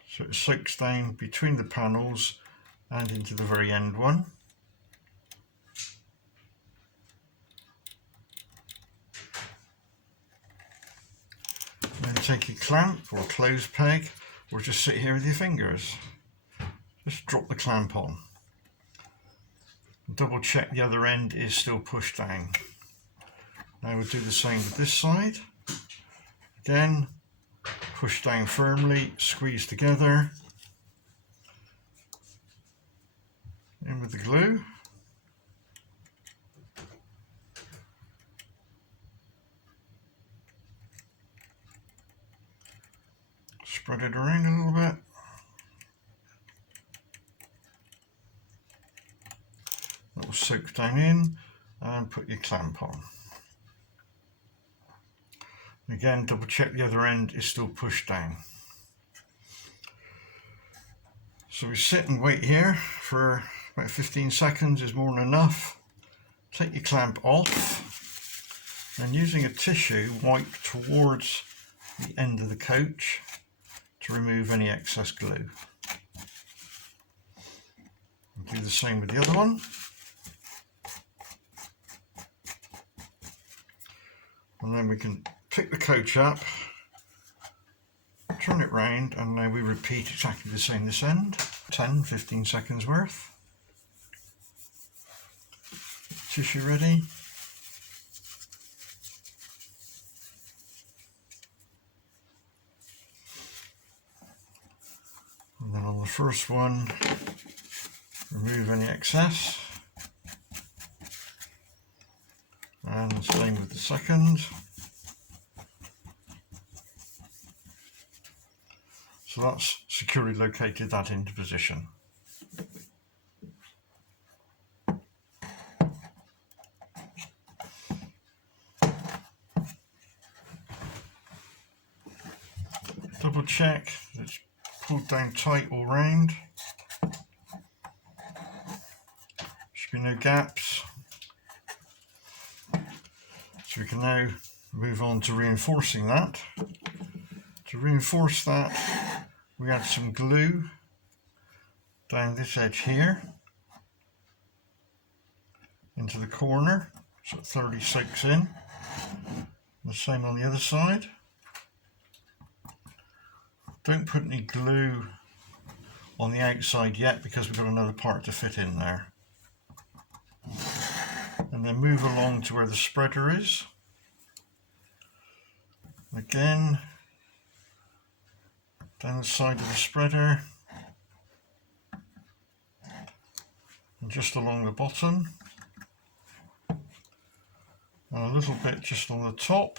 so it soaks down between the panels and into the very end one. Then take your clamp or clothes peg, or just sit here with your fingers. Just drop the clamp on. Double check the other end is still pushed down. Now we'll do the same with this side. Again, push down firmly, squeeze together. In with the glue. Spread it around a little bit. That will soak down in, and put your clamp on. Again, double check the other end is still pushed down. So we sit and wait here for about 15 seconds is more than enough. Take your clamp off and using a tissue wipe towards the end of the coach to remove any excess glue. Do the same with the other one. And then we can pick the coach up, turn it round, and now we repeat exactly the same this end. 10-15 seconds worth. Tissue ready. And then on the first one, remove any excess. And same with the second. So that's securely located that into position. Double check that it's pulled down tight all round. Should be no gaps. So we can now move on to reinforcing that. To reinforce that, we add some glue down this edge here into the corner, so it thoroughly soaks in. The same on the other side. Don't put any glue on the outside yet because we've got another part to fit in there. And then move along to where the spreader is. Again, down the side of the spreader and just along the bottom and a little bit just on the top,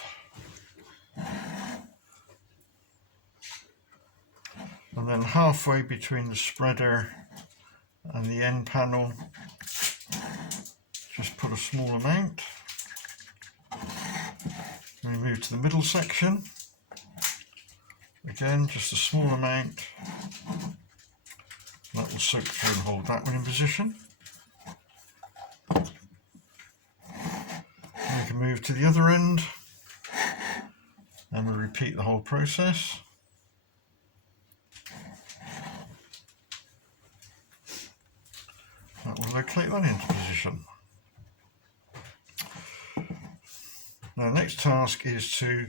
and then halfway between the spreader and the end panel just put a small amount. We move to the middle section. Again, just a small amount. That will soak through and hold that one in position. And we can move to the other end and we'll repeat the whole process. That will locate that into position. Now the next task is to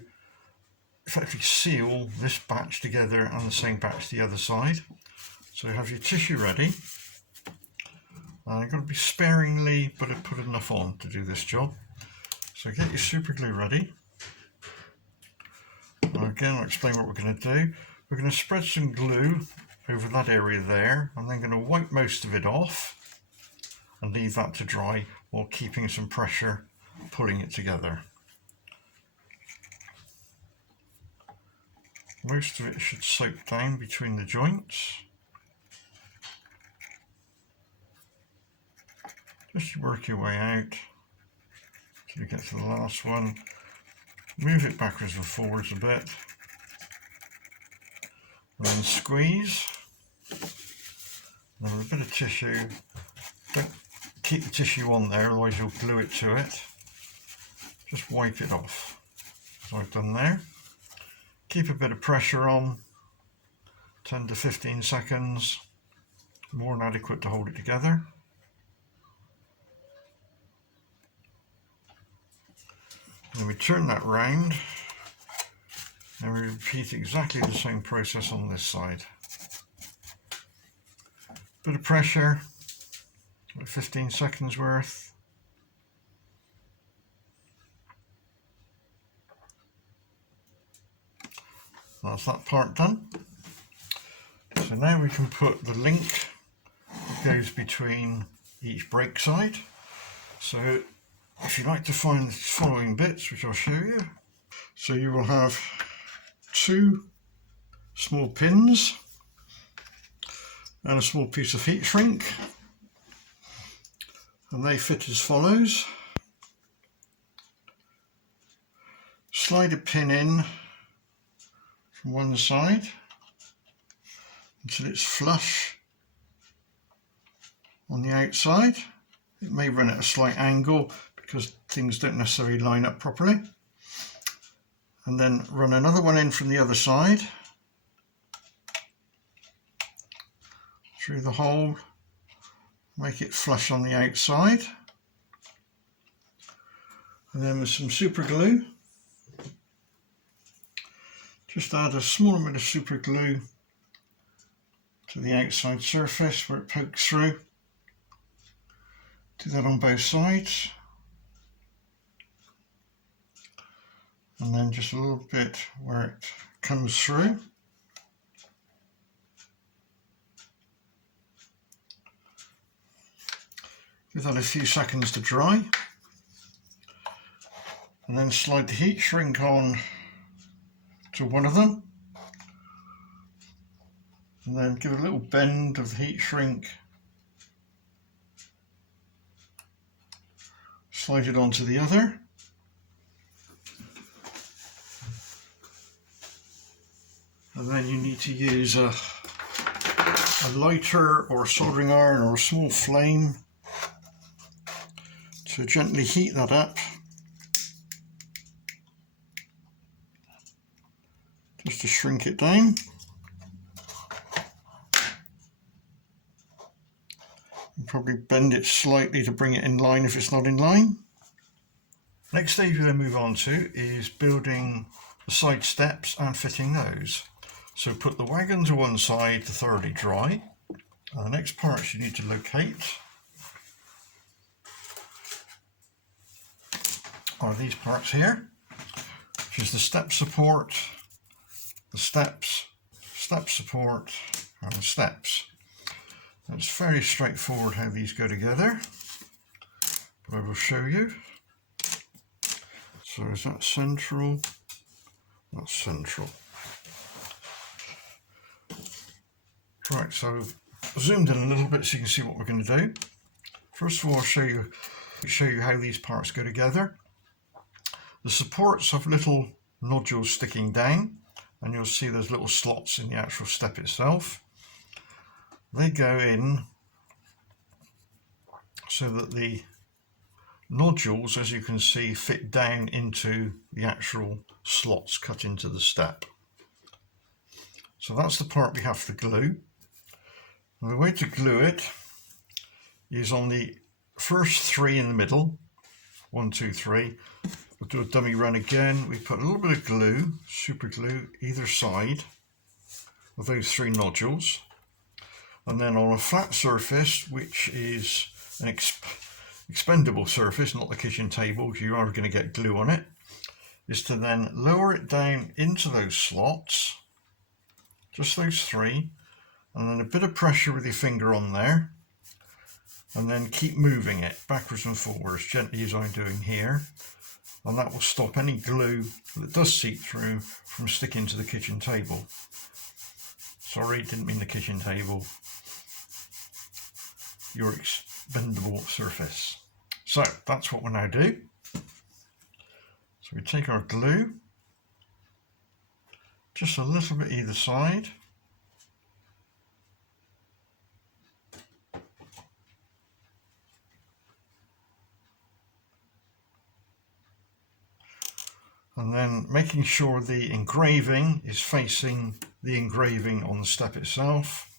effectively seal this batch together and the same batch the other side. So have your tissue ready I've got to be sparingly, but I put enough on to do this job. So get your super glue ready. Now again, I'll explain what we're going to do. We're going to spread some glue over that area there. I'm then going to wipe most of it off and leave that to dry while keeping some pressure, pulling it together. Most of it should soak down between the joints. Just work your way out till you get to the last one. Move it backwards and forwards a bit. And then squeeze. And with a bit of tissue, don't keep the tissue on there, otherwise you'll glue it to it. Just wipe it off, as I've done there. Keep a bit of pressure on, 10 to 15 seconds, more than adequate to hold it together. Then we turn that round and we repeat exactly the same process on this side. Bit of pressure, 15 seconds worth. That's that part done. So now we can put the link that goes between each brake side. So if you like to find the following bits, which I'll show you. So you will have 2 small pins and a small piece of heat shrink, and they fit as follows. Slide a pin in from one side until it's flush on the outside. It may run at a slight angle because things don't necessarily line up properly. And then run another one in from the other side through the hole, make it flush on the outside. And then with some super glue, just add a small amount of super glue to the outside surface where it pokes through. Do that on both sides. And then just a little bit where it comes through. Give that a few seconds to dry. And then slide the heat shrink on to one of them. And then give a little bend of the heat shrink. Slide it onto the other. And then you need to use a lighter or a soldering iron or a small flame to gently heat that up. Just to shrink it down. And probably bend it slightly to bring it in line if it's not in line. Next stage we're going to move on to is building the side steps and fitting those. So put the wagon to one side to thoroughly dry. And the next parts you need to locate are these parts here, which is the step support, the steps, step support, and the steps. And it's very straightforward how these go together, but I will show you. So is that central? That's central. Right, so I've zoomed in a little bit so you can see what we're going to do. First of all, I'll show you how these parts go together. The supports have little nodules sticking down, and you'll see there's little slots in the actual step itself. They go in so that the nodules, as you can see, fit down into the actual slots cut into the step. So that's the part we have to glue. Now the way to glue it is on the first 3 in the middle, 1, 2, 3. We'll do a dummy run again. We put a little bit of glue, super glue, either side of those 3 nodules. And then on a flat surface, which is an expendable surface, not the kitchen table, you are going to get glue on it, is to then lower it down into those slots, just those three, and then a bit of pressure with your finger on there, and then keep moving it backwards and forwards gently as I'm doing here, and that will stop any glue that does seep through from sticking to the kitchen table. Sorry, didn't mean the kitchen table, your expendable surface. So that's what we'll now do. So we take our glue, just a little bit either side, and then making sure the engraving is facing the engraving on the step itself,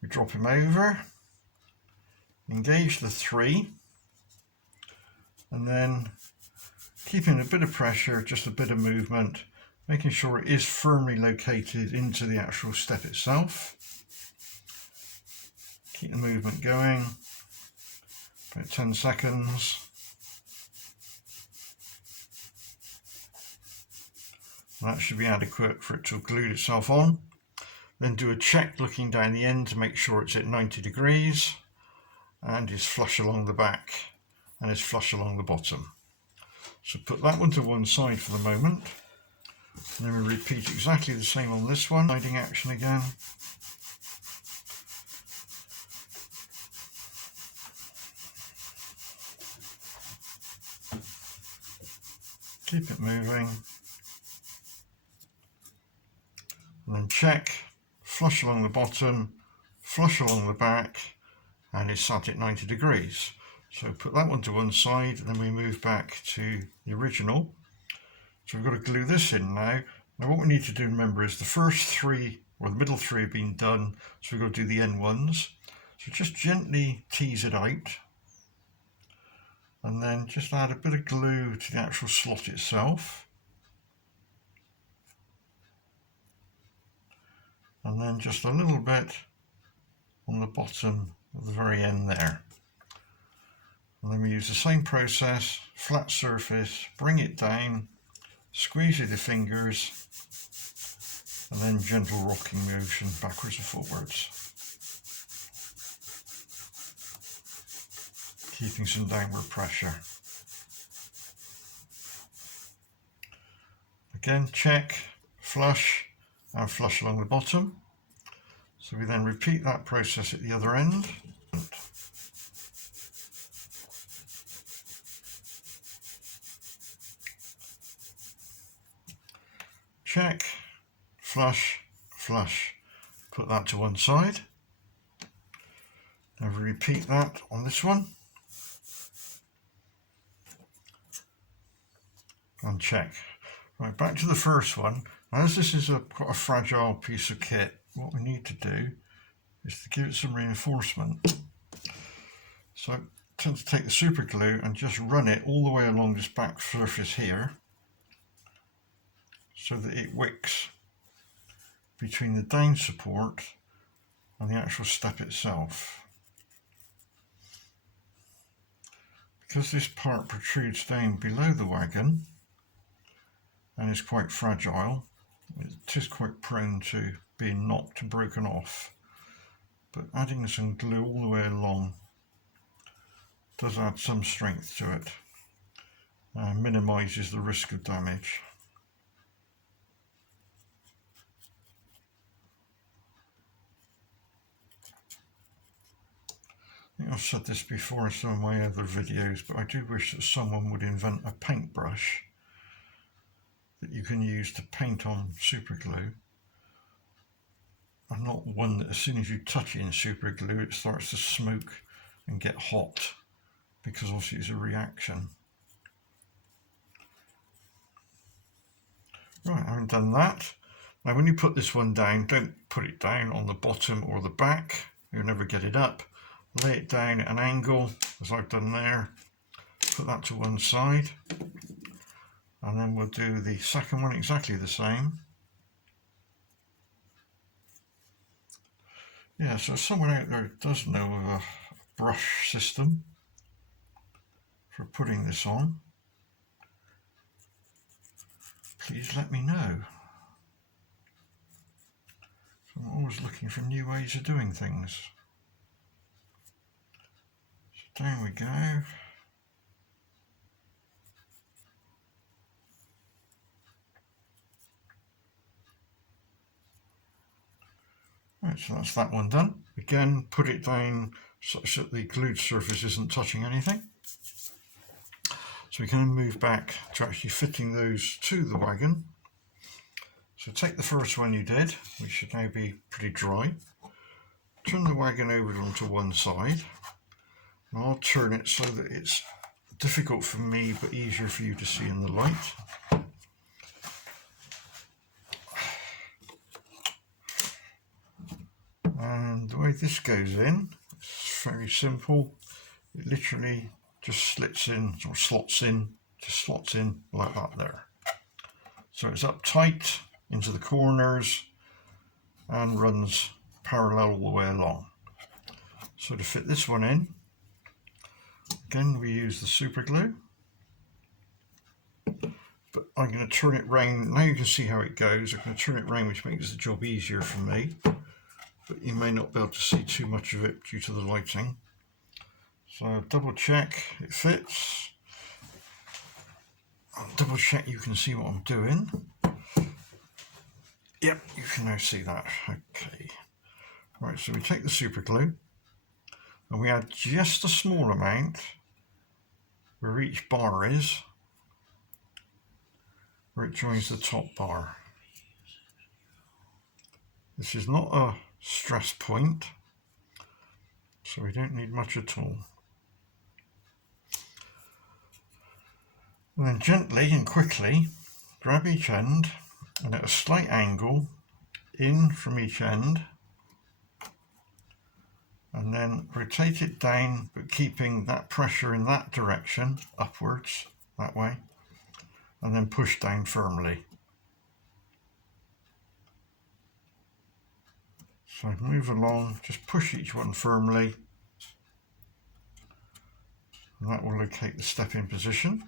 we drop him over, engage the three, and then keeping a bit of pressure, just a bit of movement, making sure it is firmly located into the actual step itself. Keep the movement going, about 10 seconds. That should be adequate for it to have glued itself on. Then do a check looking down the end to make sure it's at 90 degrees and is flush along the back and is flush along the bottom. So put that one to one side for the moment. And then we repeat exactly the same on this one. Sliding action again. Keep it moving. And then check, flush along the bottom, flush along the back, and it's sat at 90 degrees. So put that one to one side, and then we move back to the original. So we've got to glue this in now. Now what we need to do, remember, is the first three, or the middle three have been done, so we've got to do the end ones. So just gently tease it out, and then just add a bit of glue to the actual slot itself. And then just a little bit on the bottom of the very end there. And then we use the same process, flat surface, bring it down, squeeze with the fingers, and then gentle rocking motion backwards and forwards. Keeping some downward pressure. Again, check, flush, and flush along the bottom. So we then repeat that process at the other end. Check, flush, flush, put that to one side. Now we repeat that on this one. And check. Right, back to the first one. As this is quite a fragile piece of kit, what we need to do is to give it some reinforcement. So I tend to take the super glue and just run it all the way along this back surface here, so that it wicks between the down support and the actual step itself. Because this part protrudes down below the wagon and is quite fragile, it is quite prone to being knocked and broken off, but adding some glue all the way along does add some strength to it and minimises the risk of damage. I think I've said this before in some of my other videos, but I do wish that someone would invent a paintbrush that you can use to paint on super glue, and not one that as soon as you touch it in super glue it starts to smoke and get hot, because obviously it's a reaction. Right, having done that, now when you put this one down, don't put it down on the bottom or the back, you'll never get it up. Lay it down at an angle, as I've done there, put that to one side, and then we'll do the second one exactly the same. Yeah, so someone out there does know of a brush system for putting this on, please let me know. I'm always looking for new ways of doing things. So down we go. Right, so that's that one done. Again, put it down such that the glued surface isn't touching anything. So we're going to move back to actually fitting those to the wagon. So take the first one you did, which should now be pretty dry. Turn the wagon over onto one side. And I'll turn it so that it's difficult for me but easier for you to see in the light. And the way this goes in, it's very simple. It literally just slits in, or slots in, just slots in like that there. So it's up tight into the corners and runs parallel all the way along. So to fit this one in, again we use the super glue, but I'm going to turn it round. Now you can see how it goes. I'm going to turn it round, which makes the job easier for me, but you may not be able to see too much of it due to the lighting. So double check it fits. I'll double check you can see what I'm doing. Yep, you can now see that. Okay. Right, so we take the super glue and we add just a small amount where each bar is, where it joins the top bar. This is not a stress point, so we don't need much at all. And then gently and quickly grab each end and at a slight angle in from each end, and then rotate it down, but keeping that pressure in that direction, upwards, that way, and then push down firmly. So move along, just push each one firmly, and that will locate the step in position.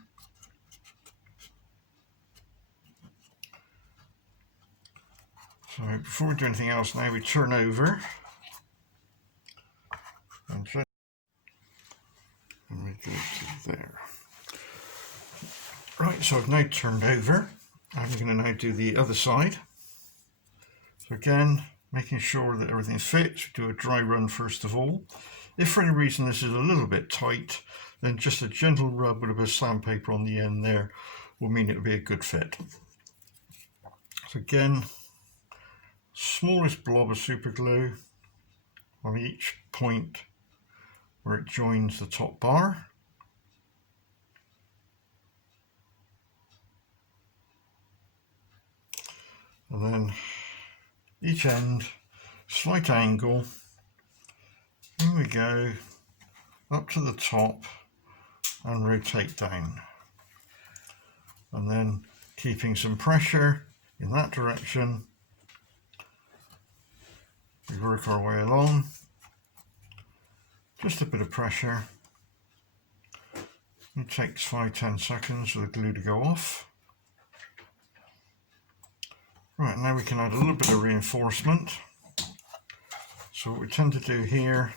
So before we do anything else now, we turn over and we go to there. Right, so I've now turned over. I'm going to now do the other side. So again, making sure that everything fits, do a dry run first of all. If for any reason this is a little bit tight, then just a gentle rub with a bit of sandpaper on the end there will mean it'll be a good fit. So again, smallest blob of super glue on each point where it joins the top bar. And then each end, slight angle, here we go, up to the top and rotate down. And then keeping some pressure in that direction, we work our way along, just a bit of pressure. It takes 5-10 seconds for the glue to go off. Right, now we can add a little bit of reinforcement. So what we tend to do here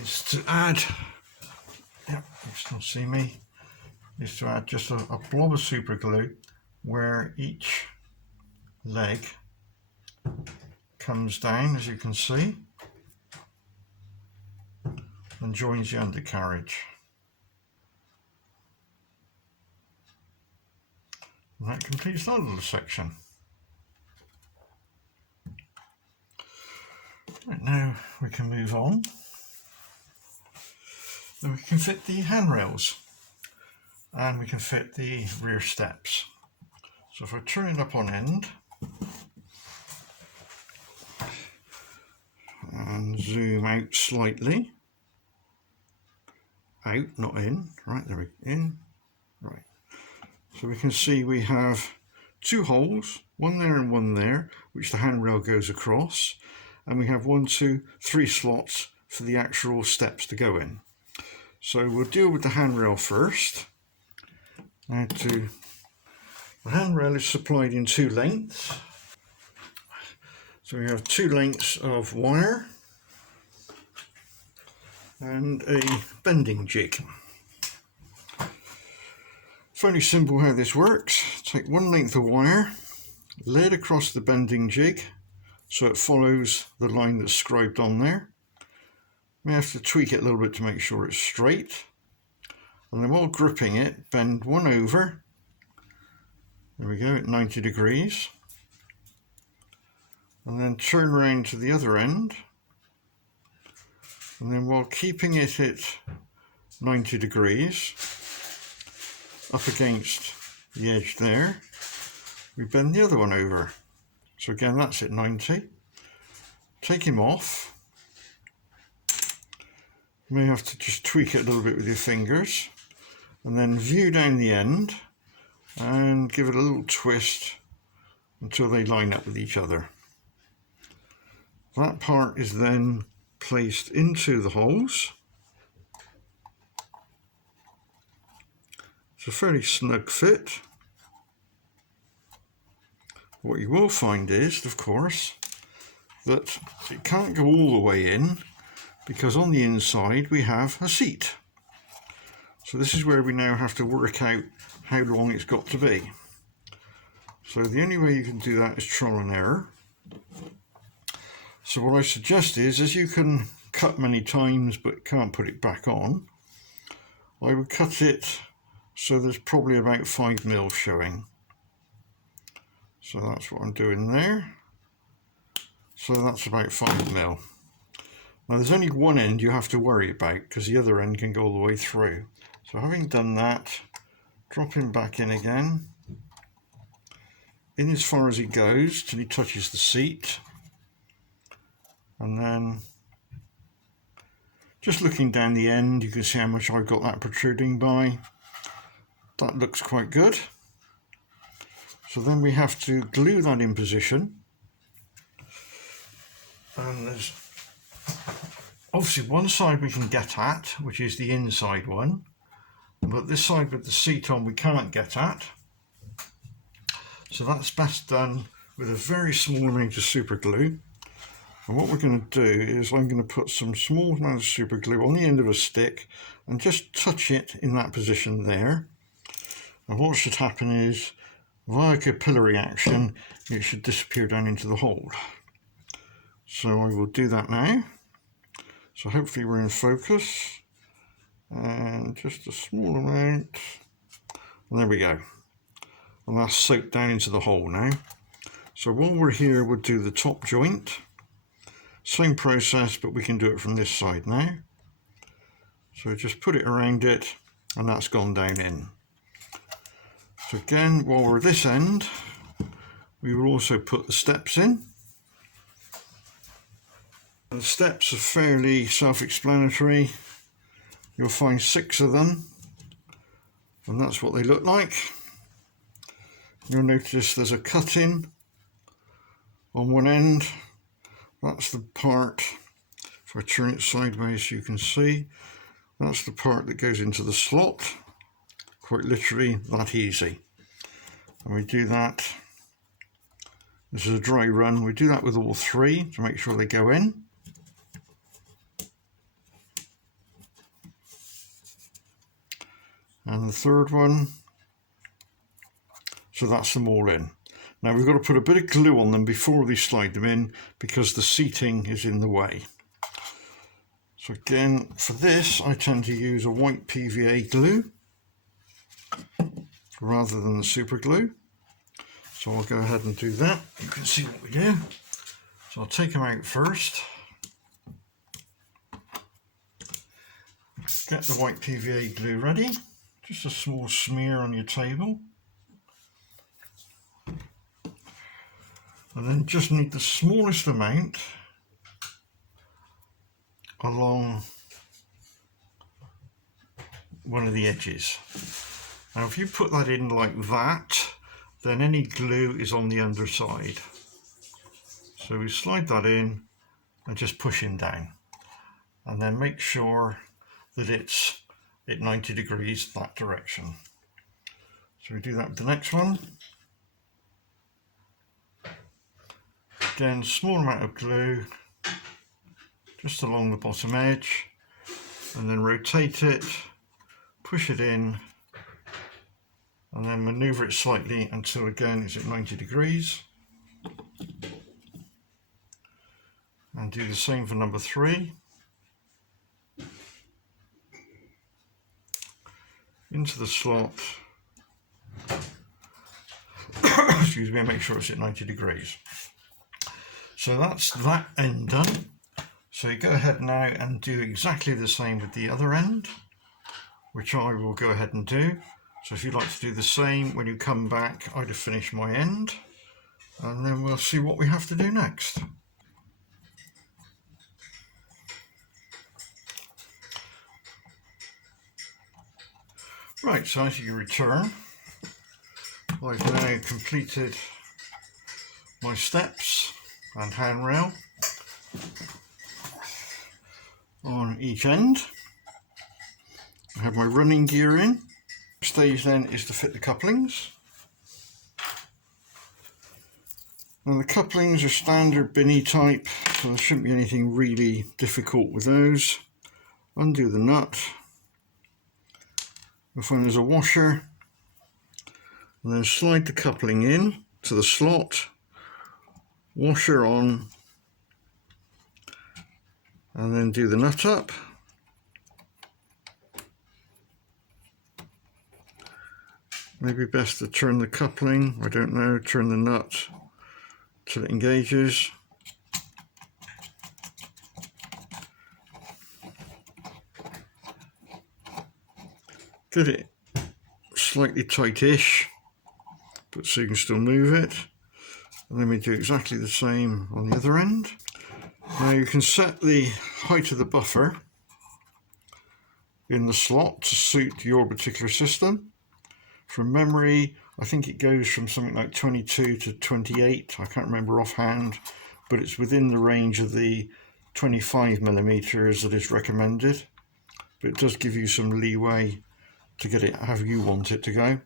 is to add, yep, you still see me, is to add just a blob of super glue where each leg comes down, as you can see, and joins the undercarriage. And that completes that little section. Right, now we can move on. Then we can fit the handrails and we can fit the rear steps. So if I turn it up on end and zoom out slightly, out, not in, right, there we go, in, right. So we can see we have two holes, one there and one there, which the handrail goes across, and we have 1, 2, 3 slots for the actual steps to go in. So we'll deal with the handrail first. Now the handrail is supplied in 2 lengths. So we have 2 lengths of wire and a bending jig. Fairly simple how this works. Take 1 length of wire, lay it across the bending jig so it follows the line that's scribed on there. We have to tweak it a little bit to make sure it's straight. And then while gripping it, bend one over. There we go, at 90 degrees. And then turn around to the other end. And then while keeping it at 90 degrees, up against the edge there, we bend the other one over. So again, that's at 90. Take him off. You may have to just tweak it a little bit with your fingers. And then view down the end and give it a little twist until they line up with each other. That part is then placed into the holes. It's a fairly snug fit. What you will find is, of course, that it can't go all the way in because on the inside we have a seat. So this is where we now have to work out how long it's got to be. So the only way you can do that is trial and error. So what I suggest is, as you can cut many times but can't put it back on, I would cut it so there's probably about 5 mil showing. So that's what I'm doing there. So that's about 5 mil. Now there's only one end you have to worry about because the other end can go all the way through. So having done that, drop him back in again, in as far as he goes till he touches the seat. And then just looking down the end, you can see how much I've got that protruding by. That looks quite good. So then we have to glue that in position. And there's obviously one side we can get at, which is the inside one. But this side with the seat on we can't get at. So that's best done with a very small amount of super glue. And what we're going to do is I'm going to put some small amount of super glue on the end of a stick and just touch it in that position there. And what should happen is, via capillary action, it should disappear down into the hole. So I will do that now. So hopefully we're in focus. And just a small amount. And there we go. And that's soaked down into the hole now. So while we're here, we'll do the top joint. Same process, but we can do it from this side now. So just put it around it, and that's gone down in. So again, while we're at this end, we will also put the steps in. The steps are fairly self-explanatory. You'll find 6 of them, and that's what they look like. You'll notice there's a cut-in on one end. That's the part, if I turn it sideways you can see, that's the part that goes into the slot, quite literally that easy. And we do that, this is a dry run, we do that with all 3 to make sure they go in. And the third one, so that's them all in. Now we've got to put a bit of glue on them before we slide them in because the seating is in the way. So again, for this I tend to use a white PVA glue rather than the super glue. So I'll go ahead and do that. You can see what we do. So I'll take them out first. Get the white PVA glue ready. Just a small smear on your table. And then just need the smallest amount along one of the edges. Now if you put that in like that, then any glue is on the underside. So we slide that in and just push him down. and then make sure that it's at 90 degrees that direction. So we do that with the next one. Again, small amount of glue just along the bottom edge, and then rotate it, push it in, and then maneuver it slightly until again it's at 90 degrees. And do the same for number 3. Into the slot. Excuse me, and make sure it's at 90 degrees. So that's that end done. So you go ahead now and do exactly the same with the other end, which I will go ahead and do. So if you'd like to do the same, when you come back, I'd have finished my end, and then we'll see what we have to do next. Right, so as you return, I've now completed my steps and handrail on each end. I have my running gear in. Next stage then is to fit the couplings. And the couplings are standard binny type, so there shouldn't be anything really difficult with those. Undo the nut. You'll find there's a washer, and then slide the coupling in to the slot, washer on, and then do the nut up. Maybe best to turn the coupling, I don't know, turn the nut till it engages. Get it slightly tightish, but so you can still move it. And then we do exactly the same on the other end. Now you can set the height of the buffer in the slot to suit your particular system. From memory, I think it goes from something like 22 to 28. I can't remember offhand, but it's within the range of the 25mm that is recommended. But it does give you some leeway to get it how you want it to go.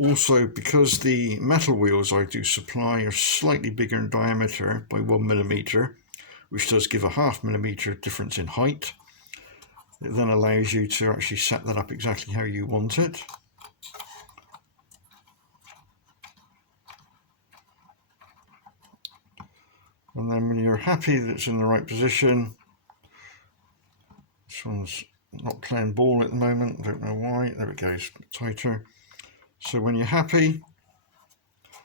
Also, because the metal wheels I do supply are slightly bigger in diameter by 1mm, which does give a ½ mm difference in height, it then allows you to actually set that up exactly how you want it. And then when you're happy that it's in the right position, this one's not playing ball at the moment, don't know why, there it goes, a bit tighter. So when you're happy,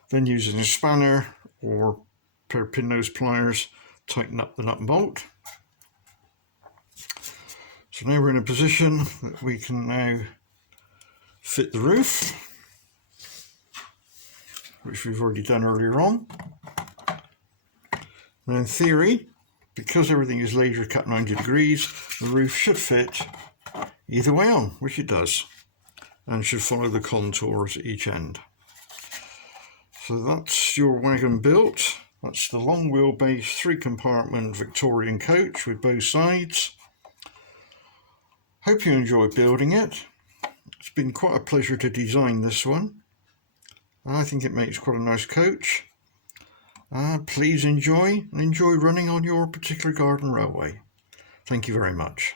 then using a spanner or a pair of pin nose pliers, tighten up the nut and bolt. So now we're in a position that we can now fit the roof, which we've already done earlier on. And in theory, because everything is laser cut 90 degrees, the roof should fit either way on, which it does, and should follow the contours at each end. So that's your wagon built. That's the long wheelbase 3-compartment Victorian coach with both sides. Hope you enjoy building it. It's been quite a pleasure to design this one. I think it makes quite a nice coach. Please enjoy, and enjoy running on your particular garden railway. Thank you very much.